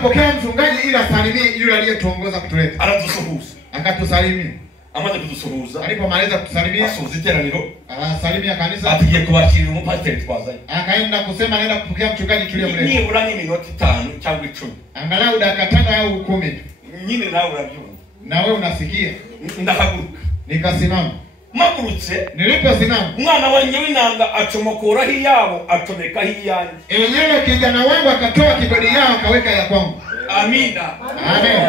kumpokea mchungaji ili asalimie yule aliyetuongoza kutuleta. Aratusuhuza. Akatusalimia. Amaze kudusuhuza. Alipomaliza kutusalimia, asuhuza iteraniro. Salimia kanisa. Atiye kubakira umupasiteri twazanye. Akaenda kusema anaenda kupokea mchungaji tuliyomleta. Nibura nk'iminota 5 cyangwa 10. Angalau dakika 5 au 10. Nyine nawe urabyumva. Na wewe unasikia. Ndahaguruka. Nikasimama. Magurutse. Niliposimama, mwana wanjye w'inanga acomokora hiyabo atomeka hiyanjye. Yule kijana wangu akatoa kibodi yao akaweka ya kwangu. Amina. Amen.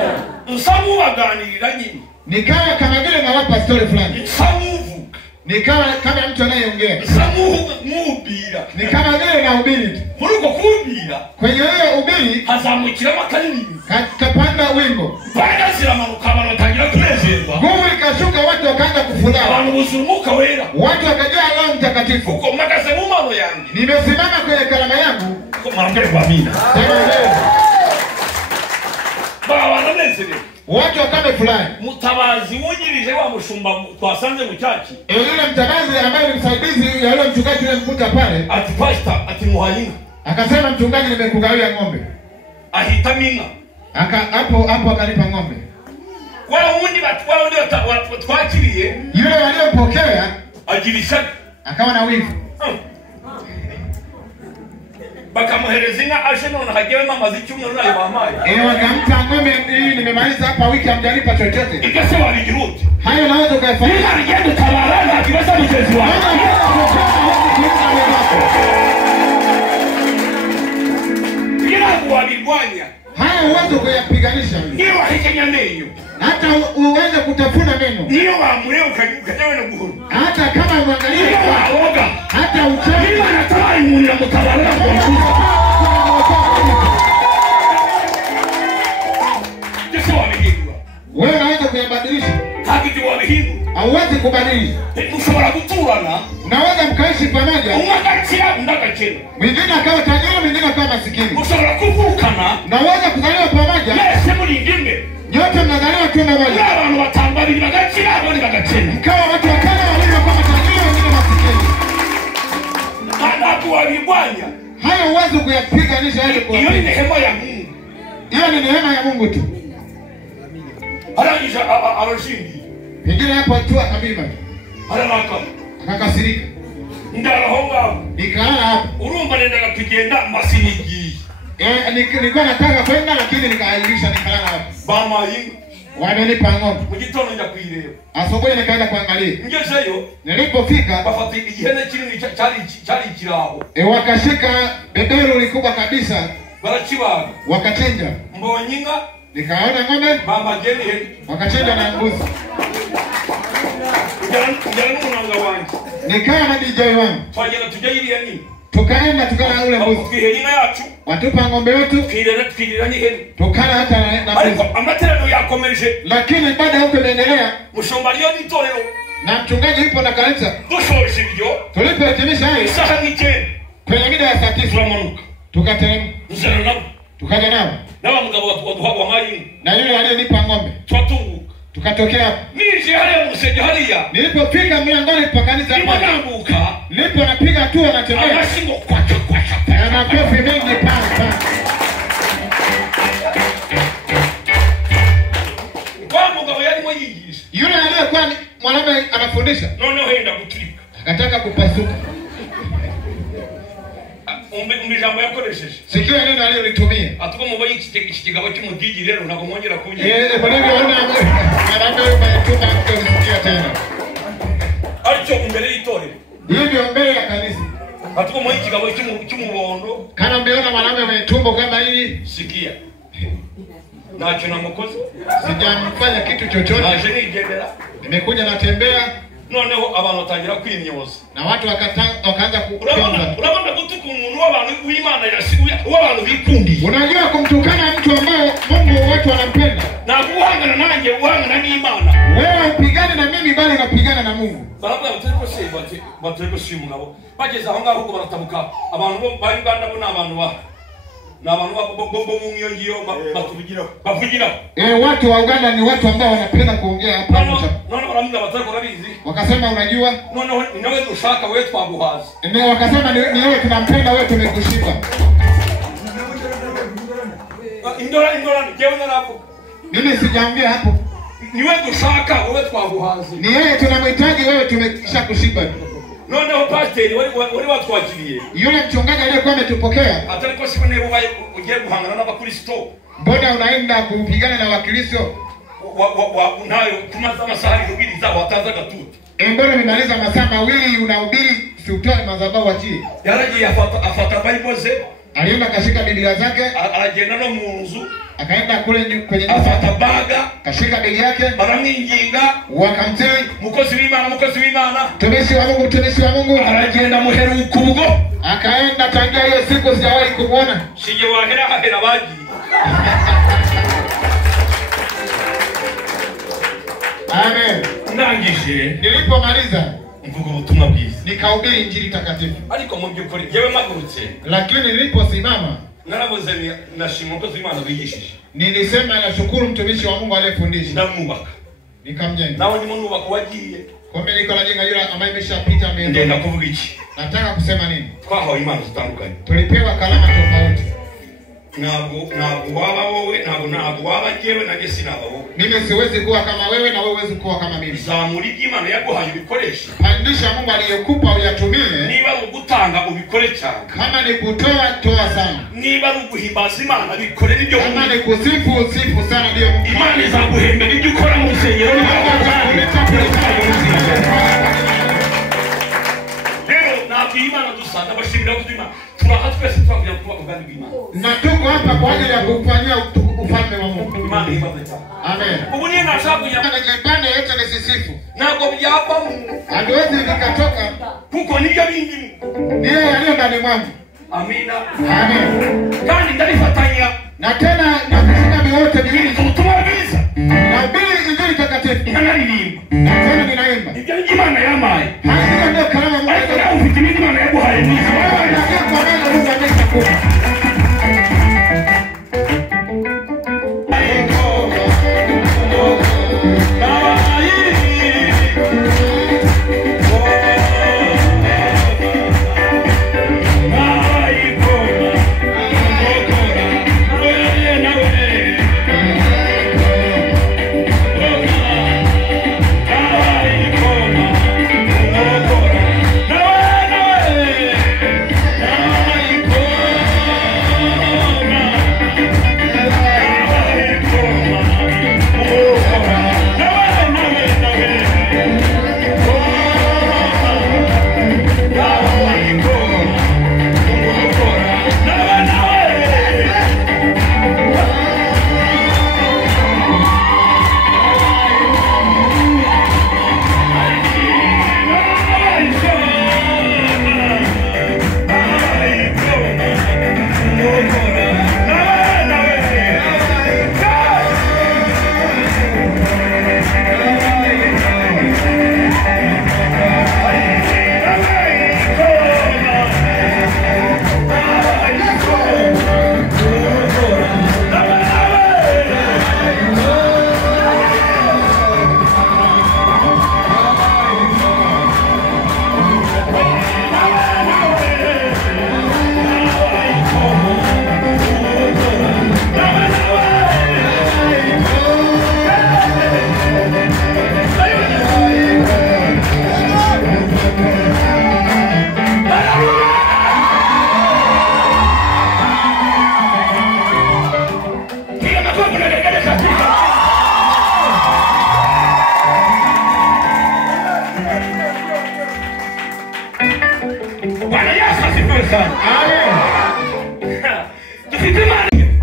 Nsamu waganirira nyine. Nikawa kama vile nawapa story fulani. Nsamu nikawa kama mtu anayeongea. Nsamu mubira. Ni kama vile nahubiri. Muri uko kubira. Kwenye hiyo ubiri hazamukiramo kanini. Kapanda wingo. Baada ziramanuka abantu batangira kunezerwa. Nguvu ikashuka, watu wakaanza kufurahi. Abantu buzumuka wera. Watu wakajaa Roho Mtakatifu. Uko magaze mu mano yangu. Nimesimama kwenye kalama yangu. Uko marambere kwa amina. Sema leo. Baba wanezere. Watu wakame fulani. Mutabazi wungirije wa mushumba twasanze mu cyaci. Yule mtabazi ambaye ni msaidizi ya yule mchungaji yule mkuta pale. Ati pastor ati muhayina. Akasema mchungaji, nimekugawia ng'ombe. Ahita minga. Hapo akanipa ng'ombe. Wala wundi batwao ndio twakiriye. Yule aliyopokea agirisha akawa na wivu. Bakamuhereza inka aje none hagiye mama z'icyumweru nayo bamaye. Wakamta ng'ombe, hii nimemaliza hapa wiki hamjalipa chochote. Ikase waligiruti. Hayo naweza kuyafanya. Ila ngende tabarana kibasa mchezi wako. Ila kuwabigwanya. Haya uweze kuyapiganisha. Ndio wahekenya neno. Hata uweze kutafuna neno. Ndio waamue ukajawe na buhuru. Hata kama mwangalie waoga. hata uchawi. Ndio anatoa imuni na mtabarana kwa mfuko. Kesi wamehindwa. Wewe unaweza kuyabadilisha. Hakiki wamehindwa. Hauwezi kubadilisha. Ushobora guturana. Unaweza mkaishi pamoja. Umwagachira undagachira. Mwingine akawa tajiri, mwingine akawa masikini. Ushobora kuvukana. Unaweza kuzaliwa pamoja. Yese muri ndimwe. Nyote mnazaliwa tu pamoja. Abantu batambari bagachira abandi bagachira. Kama watu wakana walivyo kama tajiri, wengine masikini. Halafu walibwanya. Hayo uweze kuyapiganisha ili kwa. Hiyo ni neema ya Mungu. Hiyo ni neema ya Mungu tu. Arangije arashindi. Pengine hapo tu akabima. Araraka. Akakasirika. Ndarahonga. Nikalala hapo. Urumva nendaga kugenda masinigi. Nilikuwa nataka kwenda lakini nikaahirisha, nikalala hapo. Bamayi. Wamenipa ng'ombe. Mu gitondo njya kwireba. Asubuhi nikaenda kuangalia. Ngezeyo. Nilipofika bafata igihene kinini cyari kiraho. Wakashika beberu likubwa kabisa. Barakibaga. Wakachinja. Mbonye inka. Nikaona ng'ombe. Mama geni. Wakachinja na mbuzi. Njana n'umunanga wanjye. Nikawa na DJ wangu. Twagenda tujya yiriya nini. Tukaenda tukala ule mbuzi. Twihera inka yacu. Watupa ng'ombe wetu. Twirira n'ihene. Tukala hata na mbuzi. Amaterano yakomeje. Lakini baada huko inaendelea. Mushomba lyo nitorero. Na mchungaji yupo na kanisa. Dushoje ibyo. Tulipohitimisha hayo. Isaha n'ikenda. Kwenye mida ya saa 9 turamanuka. Tukateremka. Nzana nabo. Tukaja nao. Na mugabo waduha mayini. Na yule aliyenipa ng'ombe. Twatunguka. Tukatokea hapo. Nije hale musenge haliya. Nilipofika mlangoni pa kanisa hapo. Nimeanguka. Nilipo napiga hatua na tembea. Amashingo kwacha. Na makofi mengi pale. Kwa mugabo yari mo yigisha. Yule aliyekuwa mwanamume anafundisha. None henda gutrika. Akataka kupasuka. Umijambo yakoresheje. Sikia neno alilolitumia. Atuko mubaye ikigabo cy'umugigi rero nako mwongera kunye. Bwana ona mwanamume umetuma kusikia tena. Aricyo imbere y'itore. Hivyo mbele ya kanisa. Atuko mubaye ikigabo cy'umubondo. Kana umeona mwanamume mwenye tumbo kama hili, sikia. Nacho na mukozi. Sijamfanya kitu chochote. Naje nigendera. Nimekuja natembea. Noneho abantu batangira kwimyoza. Na watu wakaanza kutonza. Urabona gutuka umuntu w'abantu w'Imana yasiguye w'abantu bikundi. Unajua kumtukana mtu ambaye Mungu watu wanampenda. Na kuhangana nanjye uhangana n'Imana. Wewe upigane na mimi bali unapigana na Mungu. Baravuga bateko simu nabo. Bageze aho ngaho uko baratabuka. Abantu bo bari Uganda bo n'abantu ba. N'abantu bo mu myongiyo batubigira. Bavugira. Watu wa Uganda ni watu ambao wanapenda kuongea hapa. None baramuga batako rabizi. Wakasema unajua? None nawe ushaka wewe twaguhaza. Wakasema ni wewe tunampenda, wewe tumekushiba. Indora ngewe naravuga. Mimi sijaongea hapo. Ni wewe dushaka, wewe twaguhaze. Ni yeye tunamhitaji, wewe tumekisha kushiba. Noneho pastor wari watwakiriye. Yule mchungaji aliyekuwa ametupokea. Atari ko sibone ubaye ugiye guhangana n'abakristo. Mbona unaenda kupigana na Wakristo? Unayo kumaza masahari kubiri zao wataza gatutu. Mbona nimaliza masaa mawili unahubiri si utoe madhabahu achie? Yaragiye afata Bible ze. Alienda kashika Biblia zake, aragenda no mu nzu. Akaenda kule kwenye afata baga, kashika begi yake, baramwinginga, wakamtii mukozi w'Imana, tumishi wa Mungu, aragenda muheruka ubwo, akaenda tangia hiyo siku sijawahi kumuona. Sije wahera baji. Amen. Ndangije nilipomaliza mvugo ubutumwa bwiza, nikahubiri injili takatifu. Ariko mu byukuri yewe magurutse, lakini niliposimama naravuze nashima umukozi w'Imana bigishije. Nilisema nashukuru mtumishi wa Mungu aliyefundisha. Ndamwubaka. Nikamjenga. Nawe ni Mungu wako wagiye. Kwa mimi niko najenga yule ambaye imeshapita ameenda. Ndio nakuvuga iki. Nataka kusema nini? Twahawe imana zitandukanye. Tulipewa kalama tofauti. Ntabwo waba wowe, ntabwo waba jewe na Yesu naba wowe. Mimi siwezi kuwa kama wewe na wewe huwezi kuwa kama mimi. Zamuri Imana yaguhaye ubikoresha. Pandisha Mungu aliyekupa uyatumie. Niba ugutanga ubikore cyane. Kama ni kutoa toa sana. Niba uguhimbaza Imana bikore nibyo. Kama ni kusifu sana ndio. Imana izaguhembera ibyo ukora mu rusengero Imana dusanga bashimira kuzima turaha twese twakuja kuba ubwami bw'Imana. Na tuko hapa kwa ajili ya kufanyia ufalme wa Mungu. Imana ibaze. Amen. Ubu ni nashaka kunyama kipande yote ni sisifu. Nako byapa hatuwezi vikatoka kuko nibyo bindi. Ndiyo yaliyo ndani mwangu. Amina. Amen. Kandi ndalifatanya na tena na kushika vyote viwili ubutumwa bwiza. Na bili injili takatifu. Naririmba. Na tena ninaimba. Ibyo Imana yamaye. Hakika ndio kalama Mungu. Ariko ufite Imana yaguhaye n'izo. Kwa neno Mungu ameshakupa.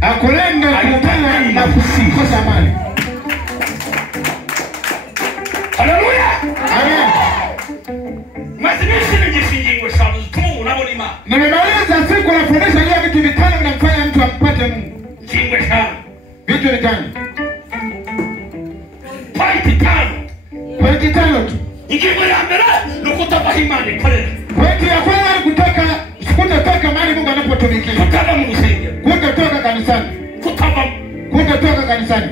Akulenga kutana na kusikosa mali. Haleluya. Amen. Mazimisho nijishingo shabu kama unaona Imana. Nimemaliza siku na fundisha hiyo vitu vitano vinamfanya mtu ampate Mungu. Jingo shabu. Vitu vitano. Pointi tano tu. Ingingo ya mbele nukutaka imani pale. Pointi ya kwanza ni kutoka mahali Mungu anapotumikia. Kutoka msingi. Kutoka kanisani. Kutoka kanisani.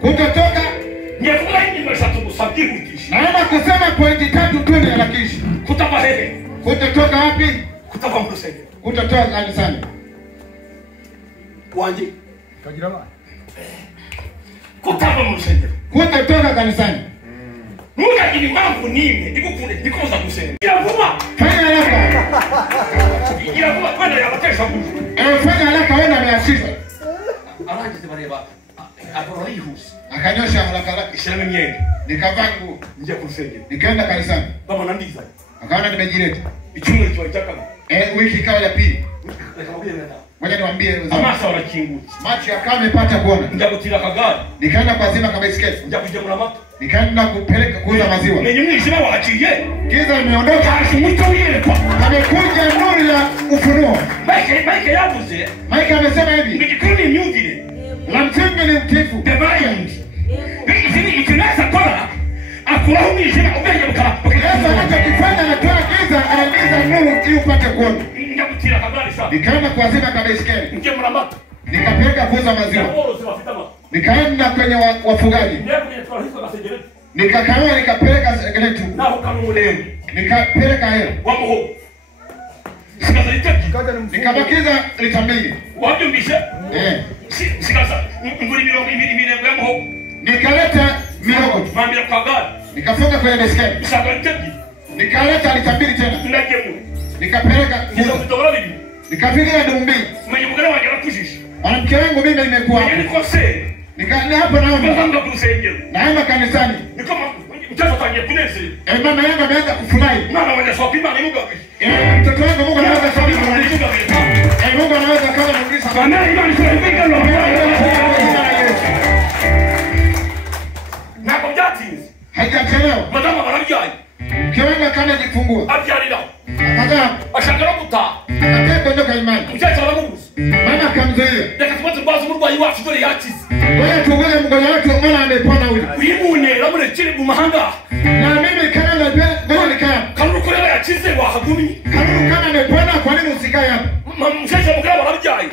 Kutoka Nyefula ingingo shatu musabdihutisha. naenda kusema pointi tatu tu ni harakishi. Kutoka hehe. Kutoka wapi? Kutoka msingi. Kutoka kanisani. wanjye kagira abana kutava mu rusengero kutotoka kanisani. ntugagire impamvu n'imwe igukunde ikubuza gusenga. Gira vuba, Fanya haraka. gira vuba kwenda yabatesha gusa. Fanya haraka, wenda ameashifa. Arangize bareba akora yihuse. Akanyosha haraka haraka. Ishirame imyenda. Nikavaa nguo. Njya ku rusengero. Nikaenda kanisani. Babona ndiza. Akaona nimejileta. Icyumweru kiba cyakana. Wiki ikawa ya pili. Reka mubwire nenda. Ngoja niwaambie Amaso arakingutse. macho yakawa amepata kuona. Njya gutira akagari. Nikaenda kwa zima kama isiketi. Njya kugemura amata. Nikaenda kupeleka kuuza maziwa. Menye umwijima waciye. Giza limeondoka. Hasi umucyo wiyerekwa. Amekuja nuru ya ufunuo. Mike yavuze. Mike amesema hivi. Ngikuru ni imyumvire. La msingi ni utiifu. The Lions. Ikinaweza kora akuraho umwijima ubwenge bukaba. Yesu anachokifanya anatoa giza, anaingiza nuru ili upate kuona. Njya gutira akagari sana. Nikaenda kwa zima kama isiketi. Ngemura amata. Nikapeleka kuuza maziwa. Borozi bafite amata. Nikaenda kwenye wafugaji. Ndiye kwenye twahizwa na segereti. Nikakamua nikapeleka segeretu. Naho kanumurembe. Nikapeleka hela. Wamuho. Sikaza litaki. Nikabakiza lita 2. Wabyumvise? Sikaza nguri imirengo yamuho. Nikaleta mihogo. Mambira kwa gari. Nikafunga kwenye beskeli. Sikaza litaki. Nikaleta lita 2 tena. Ndagemu. Nikapeleka Ndio kuuza. kutogora bibi. Nikapiga ndumu 2. Mwenye mugara wanjye arakujisha. Mwanamke wangu mimi nimekuwa. Mwenye nikose. Nikaenda hapo naomba. Ngamba ku rusengero. Naenda kanisani. Nikoma mtoto atangiye kunezera. Mama yangu ameanza kufurahi. Mwana wanjye sopi Imana imugabe. Mtoto wangu Mungu anaweza sababu Mungu anaweza kama muuliza. Bana Imana isopiga lo. Nako byatinze. Haijachelewa. Madama barabyaye. Kiwanga kama jifungua. Abyarira. Akaja Ashaka no gutaha. akataka kuondoka imani. Mukecuru aramubuza. Mama akamzuia. Reka tubaze rwaza umurwayi wacu dore yakize. Wewe tuongeze mgonjwa wake mbona amepona huyu? Uyimunera murekere mu mahanga. Na mimi kama ngoja nikaa. Kanuru kureba yakize wahagumye. Kama amepona kwa nini usikae hapa? Mukecuru mugara barabyaye.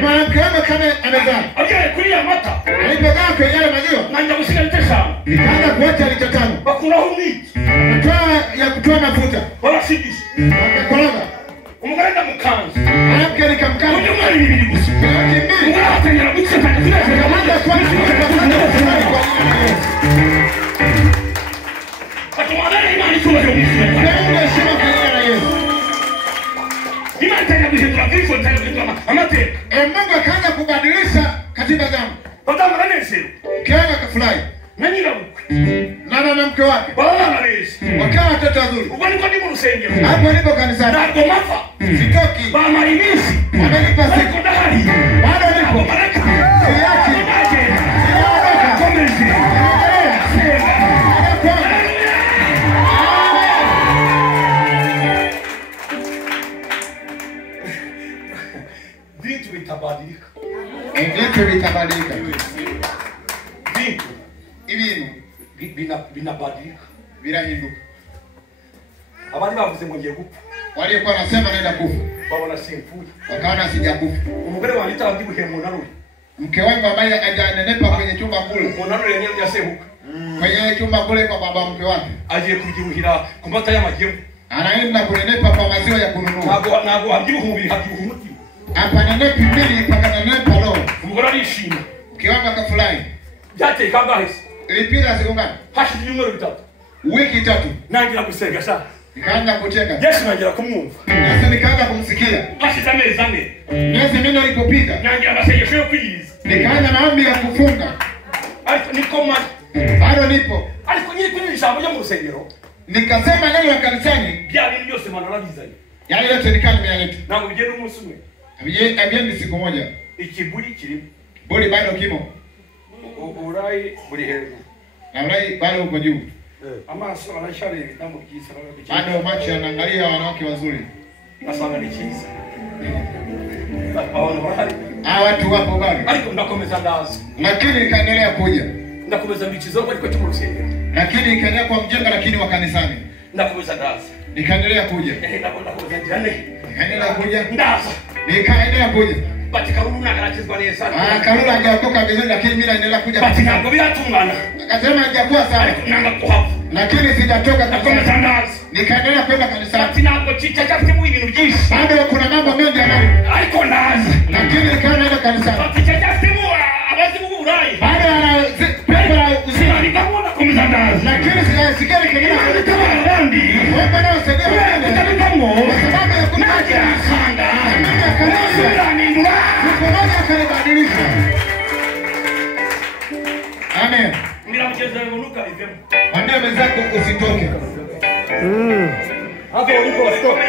Mwanamke wangu kama amezaa. Abyaye kuri ya mata. Alipozaa kwenye yale maziwa. Nanja gusiga litesha. Nikaanza kuacha lita 5. Bakuraho umwiki. Kutoa mafuta. Barashidisha. Wakakoroga. Umugara ndamukanze. Mwanamke nikamkana. Ujye mwari bibiri gusa. Mimi Umugara atengera gutsinda kunezera Kamanda kwa Atumana Imana icyubahiro mu isi. Imana itanga guhindura Kristo itanga guhindura amateka. Mungu akaanza kubadilisha katiba zangu. Badamu baranezero. Kiwanga akafurahi. Na nyirabukwe. Na mama mke wake. Baba barezi. Wakawa watoto wazuri. Ubwo niko ndi mu rusengero. Hapo nipo kanisani. Ntabwo mapfa. Sitoki. Bamara iminsi. Wamenipa siku. Ariko ndahari. Bado nipo. Baraka. Siachi. Siyaondoka. Komezi. Senga. Vitu vitabadilika. Vitu vitabadilika. Vitu Ibintu vinabadilika. virahinduka. Abandi bavuze ngo ngiye gupfa. Waliokuwa wanasema naenda kufa. Babona simfuye. Wakaona sijakufa. Umugore wanjye atabyibuhe mu naruri. Mke wangu ambaye hajanenepa kwenye chumba kule. Mu naruri yenyewe yasehuka. Kwenye chumba kule kwa baba mke wake. Agiye kubyibuhira ku mata y'amagemu. Anaenda kunenepa kwa maziwa ya kununua. Ntabwo wabyibuha umubiri habyibuha umutima. Apanenepi mbili mpaka nanenepa roho. Umugore arishima. Mke wangu akafurahi. Byateye kangahise. Ilipita siku ngapi? Hashize ibyumweru 3. Wiki 3. Nangira gusenga sha. Nikaanza kucheka. Yesu nangira kumwumva. Sasa nikaanza kumsikia. Hashize amezi 4. Miezi 4 ilipopita. Nangira amasengesho yo kwiyiza. Nikaanza maombi ya kufunga. Ariko niko mari. Bado nipo. Ariko nyiri kuri ijambo ryo mu rusengero. Nikasema neno la kanisani. Bya bintu byose manarabizanye. Yale yote nikaa nimeyaleta. Ntabwo bigenda umunsi umwe. Abiendi siku moja. Ikiburi kirimo. Boli bado kimo. Uburayi buri hejuru. Na ulai bado uko juu. Amaso arasharira ibitambo byiza Bado macho yanaangalia wanawake wazuri. nasanga ni cyiza. Abantu bahari. Watu wapo bado. Ariko ndakomeza ndaza. Lakini ikaendelea kuja. Ndakomeza mbikizo ariko cyo mu rusengero. Lakini ikaendelea kwa mjenga lakini wa kanisani. Ndakomeza ndaza. Nikaendelea kuja. Ndakomeza njane. Nikaendelea kuja. Ndaza. Nikaendelea kuja. Bati Karuru nakarakizwa neza. Karura hajaokoka vizuri lakini mimi naendelea kuja. Bati ntabwo biratungana. Akasema hajakuwa sawa. Ariko nanga kuhava. Lakini sijatoka Ndakomeza ndaza. Nikaendelea kwenda kanisani. Bati ntabwo cica cyafite mu ibintu byinshi. Bado kuna mambo mengi yanayo. Ariko ndaza. Lakini lakini nikawa naenda kanisani. Baada ya pepo la uzima lakini sikia nikengine wembe nao saidia wengine kwa sababu ya kunaja mimi ya kanisa mkonoja akanibadilisha. Amen. Mwambie mwenzako usitoke. Hapo ulipo usitoke.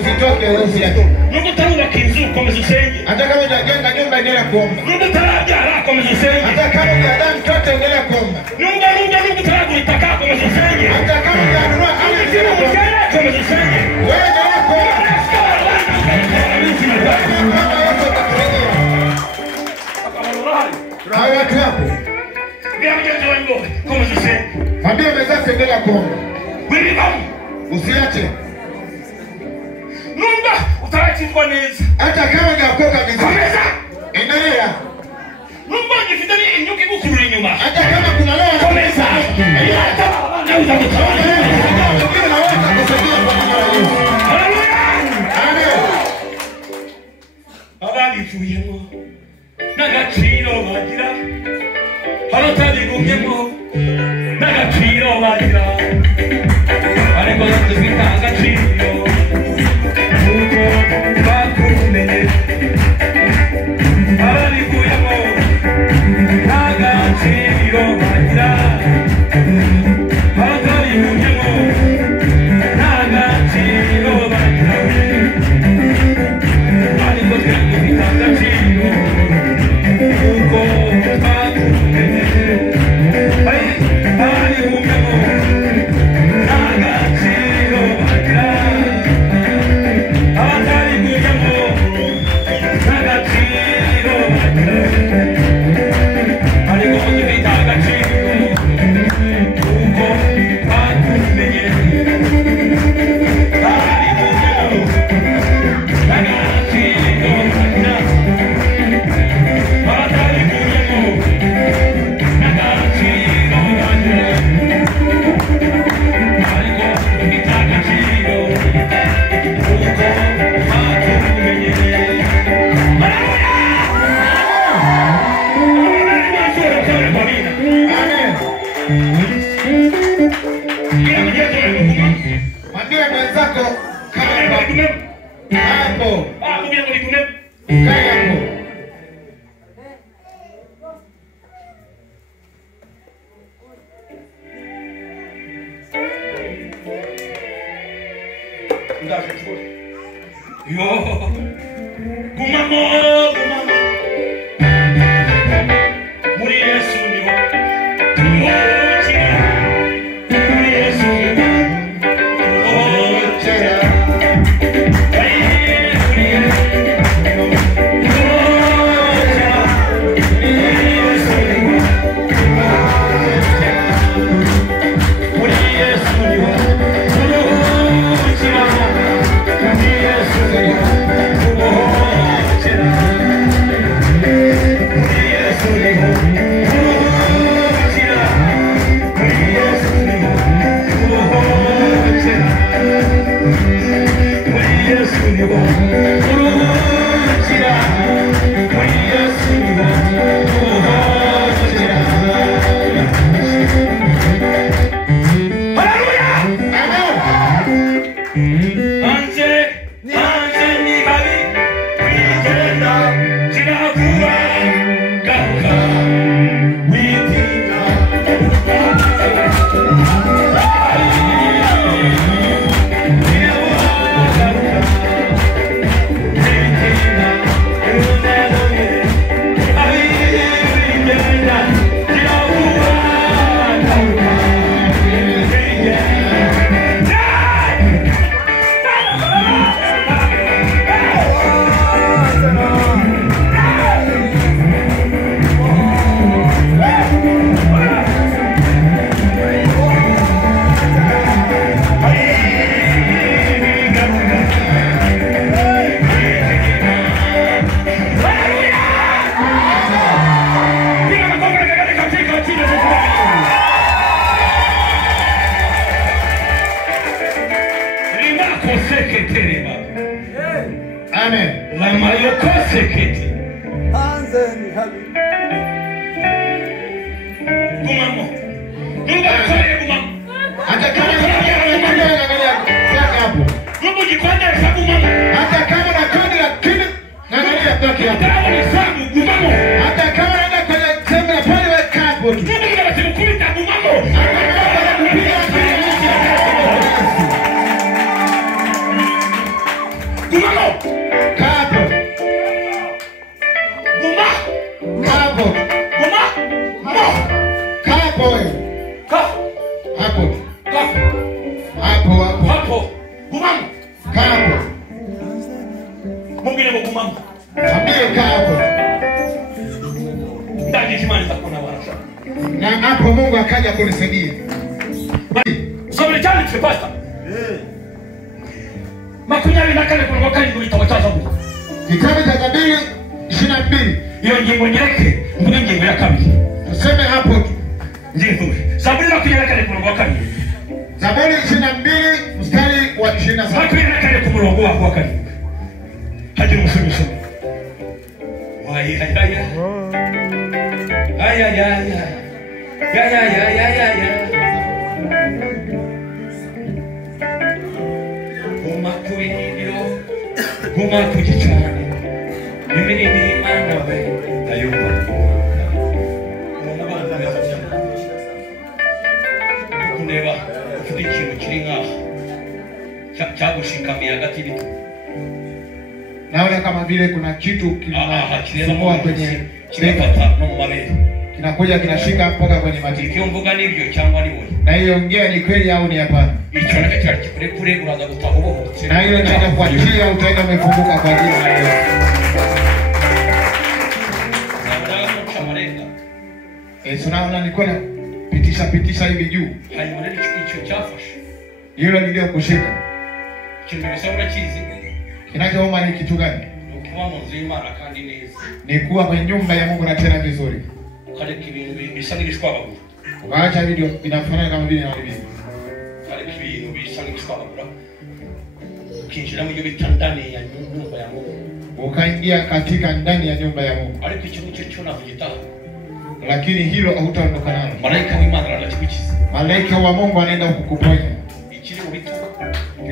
Usitoke usiache. Mungu tangu kinzu kwa mzusenge. Hata kama hujajenga nyumba endelea kuomba. Mungu taraja ala kwa mzusenge. Hata kama hujadai mtoto endelea kuomba. Mungu taraja itaka kwa mzusenge. Hata kama hujanunua ardhi endelea kuomba. Kwa mzusenge. Wewe endelea kuomba. Kama Yesu atakurejea. Hawa watu hapo. Mwambie mwenzako endelea kuomba. Usiache. Nunga utarachizwa neza. Hata kama hujaokoka vizuri. Endelea. Nunga jifidani inyuki kukuru inyuma. Hata kama kuna leo komeza. Nauza kutawala. Wengine na wote kusaidia kwa jina la Yesu. Haleluya. Amen. Abandi tuyemo. Nagaciro bagira. Harotari gumyemo. Nagaciro bagira. Ariko tuzita agaciro. Uko bakumenye. Abandi kuyemo. Nagaciro bagira. Harotari gumyemo. Nagaciro bagira. Ariko tuzita agaciro. Uko bakumenye. Abandi kuyemo. Nagaciro bagira. Abandi kuyemo. Nagaciro bagira. Ariko tuzita agaciro. Uko bakumenye. Abandi kuyemo. Nagaciro bagira. Abandi kuyemo. Nagaciro bagira. Ariko tuzita agaciro. Uko bakumenye. Mwambie mwenzako kaa hapo. Kaa hapo. Gumamo. Muri Yesu niho turuhukira. Muri Yesu niho turuhukira. Muri Yesu niho turuhukira. Muri Yesu niho turuhukira. Muri Yesu niho turuhukira. mukosekete hanze ni habi gumamo nubakoreye gumamo hata kama angalia hapo nubu gikwandesha gumamo hata kama na kodi lakini angalia baki hapo dawa ni sabu gumamo hata kama anaenda kwenye sehemu ya pale weka hapo tu nubu gikwandesha gumamo gumamo kapo guma kapo guma mo kapo wewe ka hapo ka hapo hapo hapo gumamo kapo mwingine gumamo ambie kapo ndani kimani takuna baraka na hapo Mungu akaja kunisaidia sobre challenge the pastor makunyali nakale kwa kali kuitawachaza Mungu kitabu cha Zaburi 22 hiyo ngingo nyereke mbona ngingo ya kabili tuseme hapo tu ngingo Zaburi makunyali nakale kwa kali Zaburi 22 mstari wa 27 makunyali nakale kwa mrongo wa kali hadi mfundisho wai haya Kuma kujichane mimi ni imani wewe ayuba kuneba ikintu kiri ngaho cyagushikamira hagati y'ibiti naona kama vile kuna kitu kinasumbua kwenye kimepata no mu mabere kinakuja kinashika mpaka kwenye matiti ikiyo mvuga nibyo cyangwa ni wowe na hiyo ongea ni kweli au ni hapana icyo nacyo cyari kure kure uraza gutaha ubohotse na ile ndio kuachilia utaenda umefunguka kwa jina la Yesu tunaona nilikuwa pitisha hivi juu hanyuma rero icyo cyafashe hilo ndio kushika kintu bisabura kizi kinachooma ni kitu gani ukuba mu nzu y'Imana kandi neza ni kuwa kwenye nyumba ya Mungu na tena vizuri ukareka ibintu bisa n'ibishwabagura ukaacha video inafanana kama vile inaharibika ukareka ibintu bisa n'ibishwabagura ukinjira mu bita ndani ya nyumba ya Mungu ukaingia katika ndani ya nyumba ya Mungu ariko ikintu cyo navugita lakini hilo hautaondoka nalo malaika w'Imana arakibikiza malaika wa Mungu anaenda kukuponya ikiri mu bitu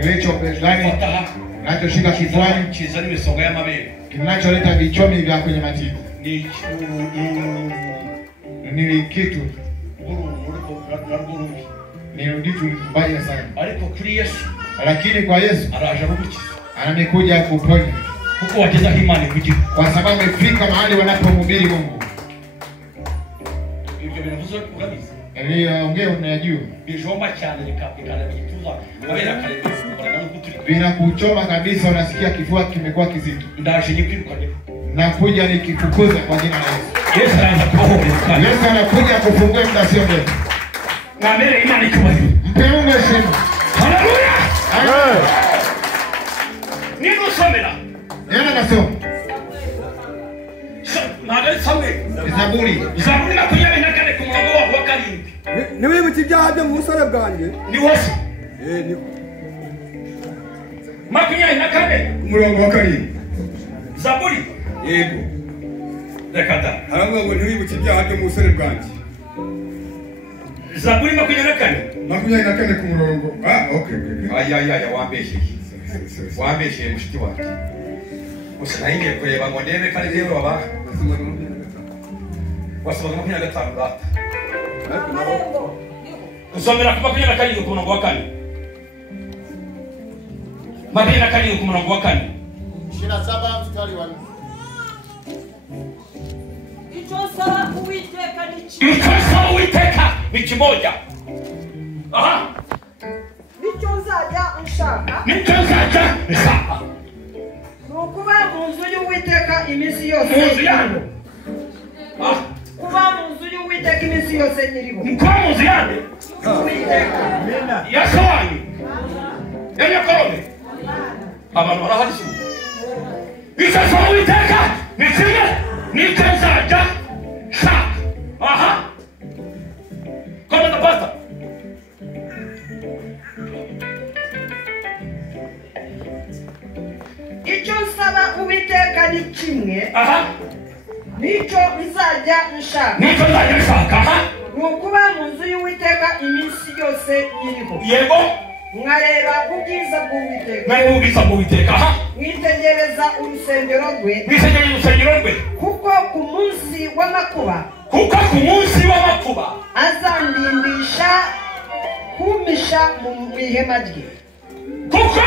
kilicho bezani kinachoshika kifuani kiza n'ibisonga y'amabere kinacholeta vichomi vya kwenye matiti ni kitu ni kitu mbaya sana ariko kuri Yesu lakini kwa Yesu araje kugukiza anamekuja kuponya kuko wageza imani kugira kwa sababu amefika mahali wanapomhubiri Mungu ibyo bivuze urabizi ongea unayajua bijomba cyane bikapikana bituza kubera kare kubana n'ukuturi vinakuchoma kabisa unasikia kifua kimekuwa kizito ndaje nikwirukanye nakuja nikifukuza kwa jina la Yesu Yesu anaanza kuhubiri Yesu anakuja kufungua muda sio mrefu na mbele imani kubali mpe Mungu heshima haleluya amen niko somela yana nasoma Mada Samuel Zaburi makumyabiri na kane ku murongo wa karindwi niwibuka ibyaha byo mu busore bwanjye ni wose ni makumyabiri na kane umurongo wa karindwi Zaburi yego reka da aravuga ngo ntiwibuke ibyaha byo mu busore bwanjye Zaburi makumyabiri na kane ku murongo okay aya wambeshye mushiki wanjye gusa nahingiye kureba ngo ndebe kare rero baba wasobaga makumyabiri na gatanu data usomera ku makumyabiri na karindwi ku murongo wa kane makumyabiri na karindwi ku murongo wa kane 27 mstari wa 4 Ichosaba Uwiteka ni Ichosaba Uwiteka ni kimoja aha Nicho nzajya nshaka nukuba mu nzu y'Uwiteka iminsi yose mu nzu yanyu kuba mu nzu y'Uwiteka iminsi yose nyiriho mkuba mu nzu yanyu Uwiteka Yesu wanyu yanyakorome abantu barahari si Ichosaba Uwiteka ni kimwe nicho nzajya nshaka aha komeza pastor icyo nsaba Uwiteka ni kimwe aha nicyo nzajya nshaka nicyo nzajya nshaka aha ni ukuba mu nzu y'Uwiteka iminsi yose nyiriho yego mwareba ubwiza bw'Uwiteka mwari ubwiza bw'Uwiteka aha mwitegereza urusengero rwe mwisegereza urusengero rwe kuko ku munsi w'amakuba azandindisha kumisha mu ihema rye kuko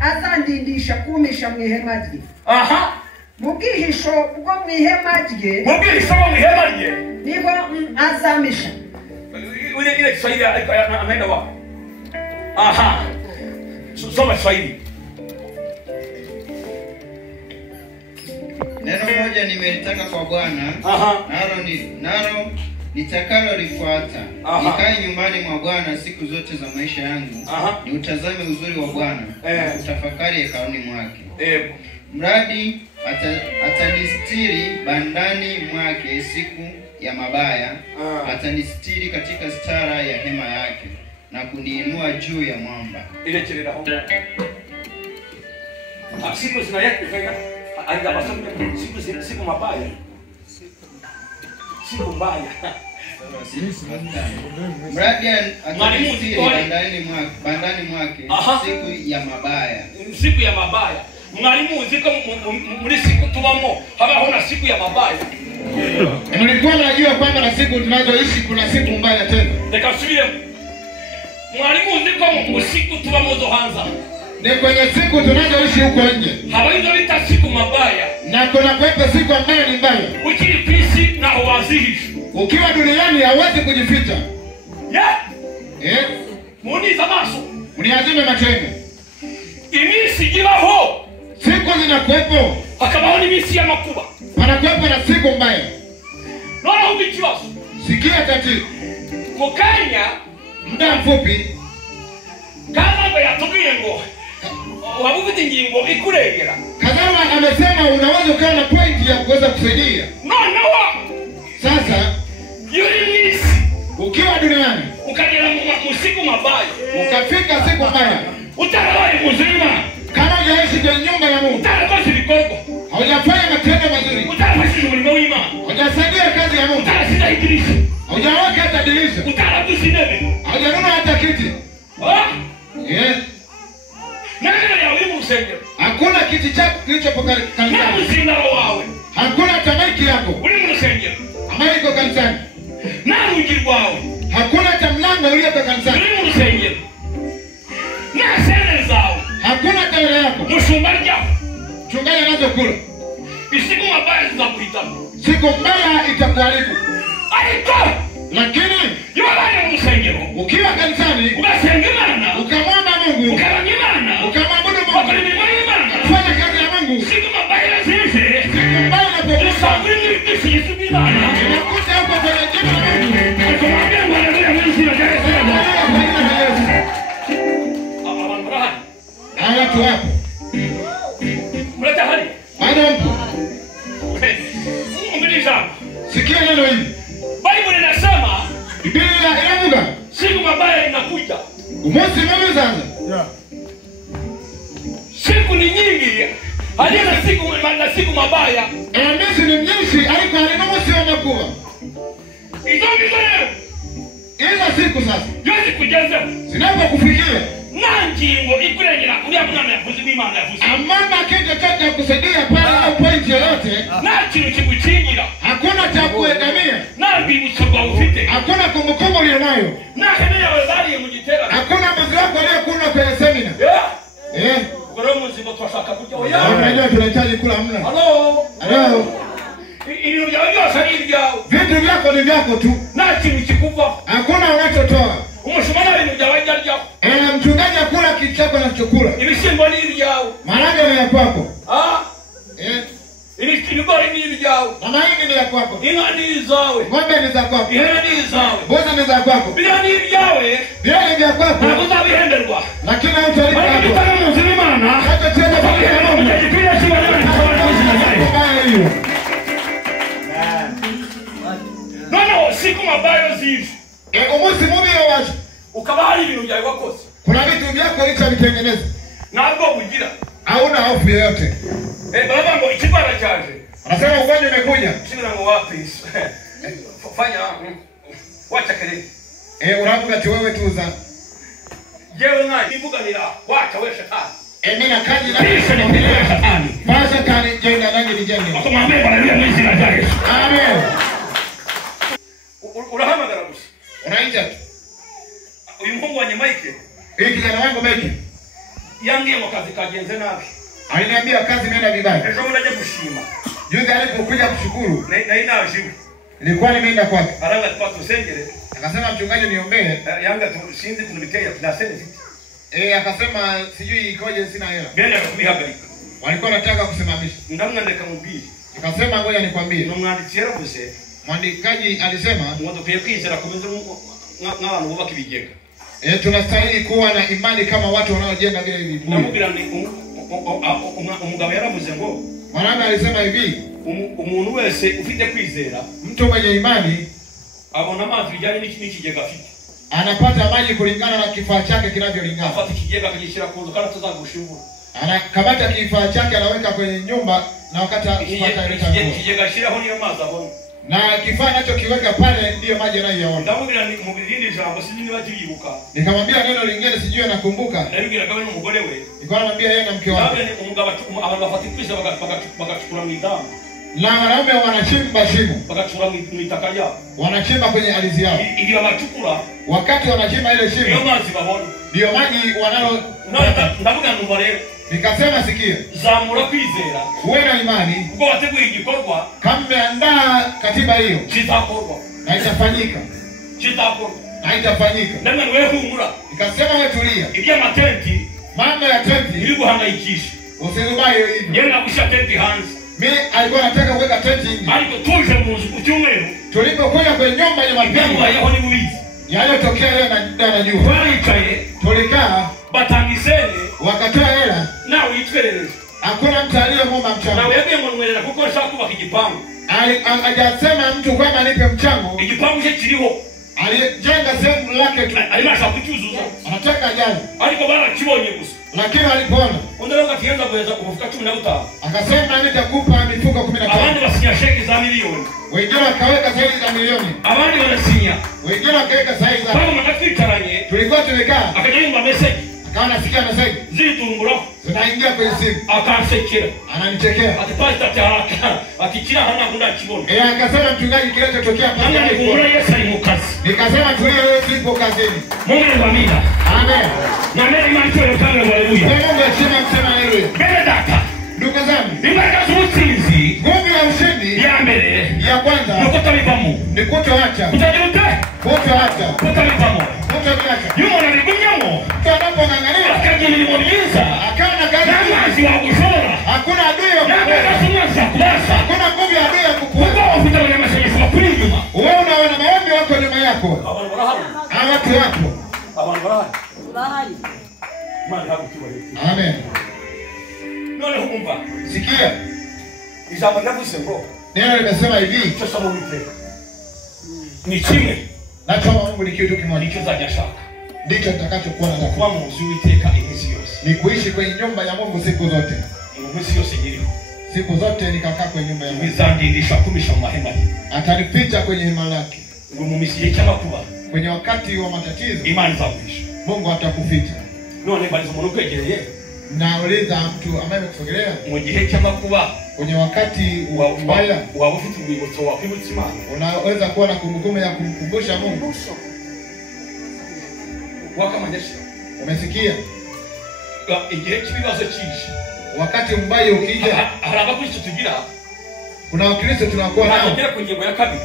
azandindisha kumisha mu ihema rye aha mu bwihisho bwo mu ihema rye niho azamisha ile Kiswahili anaenda wapi? Aha. Soma Kiswahili. Neno moja nimelitaka kwa Bwana, Aha. nalo nitakalolifuata. Aha. Nikae nyumbani mwa Bwana siku zote za maisha yangu. Aha. Niutazame uzuri wa Bwana, na kutafakari hekaluni mwake. Mradi atanistiri bandani mwake siku ya mabaya, atanistiri katika stara ya hema yake, na kuniinua juu ya mwamba. Ile chirira ho. Siku zinayakifanya angabasema siku mabaya. Siku mbaya. Mradi atanistiri bandani mwake siku ya mabaya. Siku ya mabaya. Mwalimu uziko muri siku tubamo habaho na siku ya mabaya. Nilikuwa najua kwamba na siku tunazoishi kuna siku mbaya tena. Nikasubiri. Mwalimu uziko mu siku tubamo zo hanza. Ni kwenye siku tunazoishi huko nje. Habahizo lita siku mabaya. Na kuna kwepe siku ambayo ni mbaya. Ukiri pisi na uwazihishi. Ukiwa duniani hauwezi kujificha. Muniza maso. Uniazime machenge. Imisi jibaho. Siku zinakuwepo. Akabaho ni misi ya makuba. Panakuwepo na siku mbaya. Nona ubichiwaso. Sikia tatizo. Mukanya muda mfupi kama ngo yatubwiye ngo wabufite ingingo ikuregera. Kagama amesema unaweza ukawa na point ya kuweza kusaidia. Noneho sasa yuri misi ukiwa duniani ukagera mu siku mabaya, ukafika siku mbaya, utarabaye muzima, kama hujaishi kwenye nyumba ya Mungu, utarakoze ibikorwa, haujafanya matendo mazuri, utarafashije umurimo w'Imana, hujasaidia kazi ya Mungu, utarasida idirisha, hujaweka hata dirisha, utaragusa intebe, haujanunua hata kiti. Nani yawe mu rusengero? Hakuna kiti chako kilichopo kanisani. Nani mzindaro wawe? Hakuna hata maiki yako uli mu rusengero ambayo iko kanisani. Nani uji wawe? Hakuna hata mlango uliopo kanisani. Uli mu rusengero. Na sene zawe. Hakuna hata ile yako. Mushumba ryako. Chungaji anazokula. Isiku mabaya zinakuhitaji. Siku mbaya itakuharibu. Ariko lakini yobale mu rusengero ukiwa kanisani ugasenga Imana, ukamwomba Mungu, ukaramya Imana, ukamwabudu Mungu, ukora imirimo y'Imana, ufanye kazi ya Mungu, siku mabaya zize, siku mbaya inapokuja n'ibisigizo by'Imana inakuja huko kwenye jina la Mungu. Akamwambia haleluya mu izina rya Yesu. Abantu barahari. Watu wapo. Mleta hali. Bado mpo. Umbiliza. Sikia neno hili. Bible inasema Biblia inavuga siku mabaya inakuja. Umosi mimi sasa. Siku ni nyingi. Halina siku mabaya. Misi ni nyingi aliko alinomosi wamekuwa. Hizo ndizo leo. Hizo siku sasa. Yote kujaza. Zinapokufikia. Nanjingo ikurengera uri abunana yavuze n'Imana yavuze. Amama kintu chote kusaidia pale au point yoyote. Na kintu kigukingira. Hakuna cha kuegamia. Na rwibutso rwawe ufite. Hakuna kumbukumbu ulionayo. Na hene yawe bariye mu giterane. Hakuna mzee wako aliyekula kwenye semina. Ngoro muzima twashaka kujya oya. Unajua tunahitaji kula mna. Hello. Ibintu byawe byose ari ibyawe. Vitu vyako ni vyako tu. Na kintu kikuva. Hakuna unachotoa. Umushumana ibintu byawe byaryaho. Mchungaji akula kitu chako na chakula. Ibishyimbo ni ibyawe. Marage ni ya kwako. Ibigori ni ibyawe. Mahindi ni ya kwako. Inka ni izawe. Ng'ombe ni za kwako. Ihene ni izawe. Mbuzi ni za kwako. Biriya ni ibyawe. Biriya ni vya kwako. Ntabwo uzabihenderwa. Lakini hautalipa hapo. Bitana mu nzu y'Imana. Hata tena kwa Mungu. Igikwiriye cy'Imana cy'abana b'izina ryayo. Mbaya hiyo. Noneho siku mabayo zive. Umunsi mubi waje. Ukaba hari ibintu byawe wakoze. Kuna vitu vyako ulichovitengeneza. Ntabwo bugira. Hauna hofu yoyote. baba ngo ikibara cyaje. Anasema ugonjwa umekuja. Sina ngo wapi. Fanya wacha kelele. Unavuga ati wewe tuza. Jewe ngai nivuganira wacha wewe shetani. Mimi na kazi na shetani. Basi tani jenda nangi nijenge. Akamwambia bwana yule mwezi na jage. Amen. Urahamagara gusa. Unaita. Uyu Mungu wa Mike. Kijana wangu Mike. Yambie ngo kazi kajenze nabi. Aliniambia kazi imeenda vibaya. Kesho unaje kushima. Juzi alipokuja kushukuru. Na ina ajibu. Nilikuwa nimeenda kwake. Aranga tupate usengere. Akasema mchungaji niombee. Yanga tusinzi kunubitea tunasema vipi? Akasema sijui ikoje sina hela. Nenda kubihagarika. Walikuwa nataka kusimamisha. Ndamwandika mubiri. Akasema ngoja nikwambie. Nomwandikira kuse. Mwandikaji alisema mwadokeye kwizera komeza n'abantu bubaka ibigega. Tunastahili kuwa na imani kama watu wanaojenga vile vibuyu. Namubwira ni umugabo yaravuze ngo Mwanamke alisema hivi, umuntu wese ufite kwizera, mtu mwenye imani abona amazi bijyanye n'ikigega afite. Anapata maji kulingana na kifaa chake kinavyolingana. Afata ikigega akagishira ku nzu kandi tuzagushimura. Anakamata kifaa chake anaweka kwenye nyumba na wakati akipata ile ikigega shiraho niyo mazi abona. Na kifaa anachokiweka pale ndiyo maji anayoyaona. Ndamubwira ni mu bizindi jambo sinzi niba tuyibuka. Nikamwambia neno lingine sijui anakumbuka. Ndabwira kawe n'umugore we. Nilikuwa namwambia yeye na mke wake. Ndabe ni umugabo abantu bafata kwisa bagacukura mu idamu. Na wanaume wanachimba shimo. Bagacukura mu itaka yao. Wanachimba kwenye ardhi yao. Ili wabachukura. Wakati wanachimba ile shimo. Ndio maji babona. Ndio maji wanalo. Ndavuga numva rero. Nikasema sikia. Zamura kwizera. Uwe na imani. Uko wateguye igikorwa. Kama umeandaa katiba hiyo. Kitakorwa. Na itafanyika. Kitakorwa. Na itafanyika. Ndamwe wewe humura. Nikasema wewe tulia. Ibya matenti. Mambo ya tenti. Ili kuhangaikisha. Usirubaye hivyo. Yeye anakusha tenti hands. Mimi alikuwa anataka kuweka tenti nje. Aliko tuje mu nzu kucyumweru. Tulipokuja kwenye nyumba ya mapingo. Yaho ni mubizi. Yaliyotokea yeye anajua. Twaricaye. Tulikaa. Batangisene. Wakatoa hela. Nawe yitwerereze. Hakuna mtu aliyemwomba mchango. Nawe yabwiye ngo nwerera kuko ashaka kubaka igipangu. Hajasema mtu kwamba anipe mchango. Igipangu cye kiriho. Alijenga sehemu lake tu. Alimasha kucyuzuza. Anataka ajaze. Ariko barakibonye gusa. Lakini alipoona. Ondero katianza kuweza kufuka 15. Akasema nitakupa mifuko 15. Abandi basinya sheki za milioni. Wengine wakaweka sahihi za milioni. Abandi wanasinya. Wengine wakaweka sahihi za. Bado mnakwitaranye. Tulikuwa tumekaa. Akajaribu message. Akawa nasikia message. Zitungura. Zinaingia kwenye simu. Akansekera. Ananichekea. Atipata haraka. Akikira hana kunda kibono. Akasema mchungaji kinachotokea pale. Nani alikungura Yesu alimukazi. Nikasema tulie wewe sipo kazini. Mungu amina. Amen. Na mimi imani kama haleluya. Mungu asema msema haleluya. Bele data. Ndugu zangu, nimeka zutsinzi. Nguvu ya ushindi ya mbere. Ya kwanza. Nukutabivamo. Nikutoacha. Kutajirute. Kutoacha. Kutabivamo. Kutoacha. Yumo na bigunyamo. Tunapongangania. Akaje ni mwiza. Akaona kazi. Namazi wa kushora. Hakuna adui wa kukuweza. Hakuna nguvu ya adui ya kukuweza. Kwa kutana na mashauri kwa kuli nyuma. Wewe unaona maombi wako nyuma yako. Abantu barahari. Watu wako. Abantu barahari. Barahari. Mali hakukiwa hivi. Amen. None humba. Sikia. Ijambo ndavuze ngo. Neno limesema hivi. Sasa mwite. Ni chime. Nachoma Mungu ni kitu kimoja. Nikizaja shaka. Ndicho nitakachokuwa nataka. Kwa Mungu uiteka iminsi yose. Ni kuishi kwenye nyumba ya Mungu siku zote. Iminsi yose nyiriho. Siku zote nikakaa kwenye nyumba ya Mungu. Bizandindisha kumisha mu mahema. Atanificha kwenye hema lake. Ngo mu misiye cy'amakuba. Kwenye wakati wa matatizo. Imani zakuisha. Mungu atakuficha. None balizo umuntu kwegereye. Nauliza mtu ambaye amekusogelea mu gihe cy'amakuba kwenye wakati wa ubaya waba ufite urwibutso wakwibutsa Imana. Unaweza kuwa na kumbukumbu ya kumkumbusha Mungu. Wakamanyesha. Umesikia? Igihe cy'ibibazo cyinshi. Wakati mbaya ukija, haraba Kristo tugira. Kuna Wakristo tunakuwa nao. Ndio kwenye ya kabiri.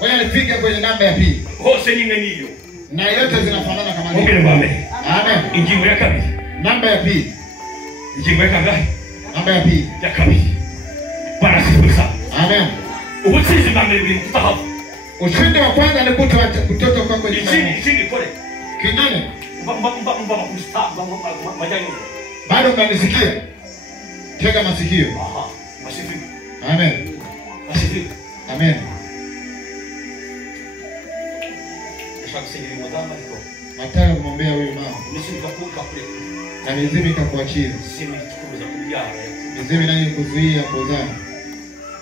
Wewe nifike kwenye namba ya pili. Hose ni niyo. Na yote zinafanana kama hiyo. Amen. Amen. Injili ya kabiri. Namba ya pili. Injili ya kabiri. Namba ya pili. Ya kabiri. Bwana sifiwe sana. Amen. Ubutizi mbele kutahabu. Ushindi wa kwanza ni kutoka kwa kwenye Injili pole. Kingine. Majanyo. Bado mnanisikia? Tega masikio. Aha. Masifiwe. Amen. Masifiwe. Amen. Shaka sisi ni mwadama iko. Nataka kumwambia huyu mama. Nisikukupa kule. Na mizimu ikakuachia. Sisi tukuza kubyara. Mizimu nayo kuzuia kuzaa.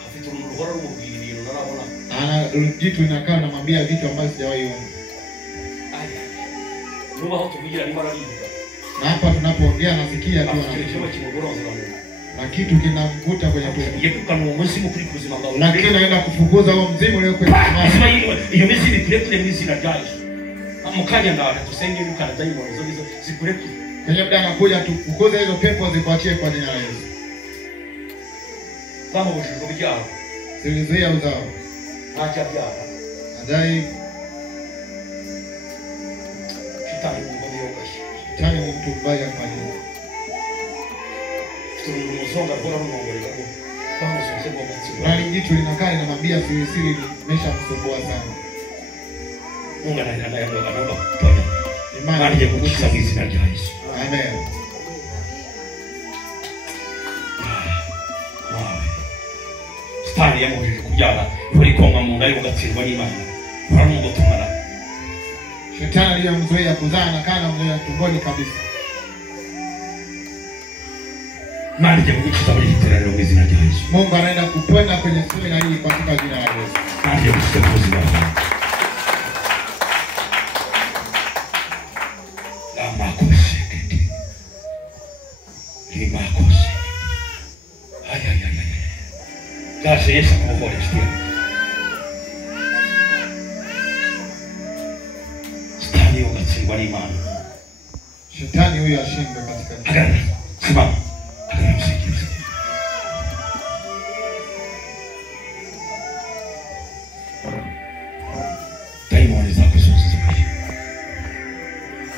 Afite uruhora rw'ubwiriro narabona. Ana jitu inakaa namwambia vitu ambavyo sijawahi ona. Aya. Nuba hoto kugira ni mara nyingi. Na hapa tunapoongea nasikia tu na kitu kinamvuta kwenye tumbo. Yepuka no musimu kuri kuzima ngaho. Lakini anaenda kufukuza huo mzimu ule kwenye tumbo. Iyo mizimu kule mwisi na jaji. Amukanya ndaga tusenge bikana daimo zo zikureke. Kwenye muda anakuja tufukuze hizo pepo zikuachie kwa jina la Yesu. Kama bushuko bijao. Zilizuia uzao. Acha byara. Adai kitani Mungu yogashi. Tani mtu mbaya kwa nini? Tunamuzonga bora mnongole kwa. Kama sio kwa mtu. Rali jitu linakaa linamwambia siri imeshamsumbua sana. Mungu anaomba pona. Imani ya kukusa hizi na Yesu. Amen. Stani ya Mungu kujala. Uri konga Mungu ayo gatsirwa n'Imana. Ura Mungu tumara. Shetani aliyemzoea kuzaa na kana mzoea tumboni kabisa. Mali ya kukusa muri hiterero mu izina rya Yesu. Mungu anaenda kupenda kwenye semina hii katika jina la Yesu. Mali ya kukusa kuzima. Grazie Yesu kwa kuwa Stani ukatsingwa n'Imana. Shetani huyu ashindwe katika. Agana. Simama. Agana msiki. Daimoni zako zote zikaje.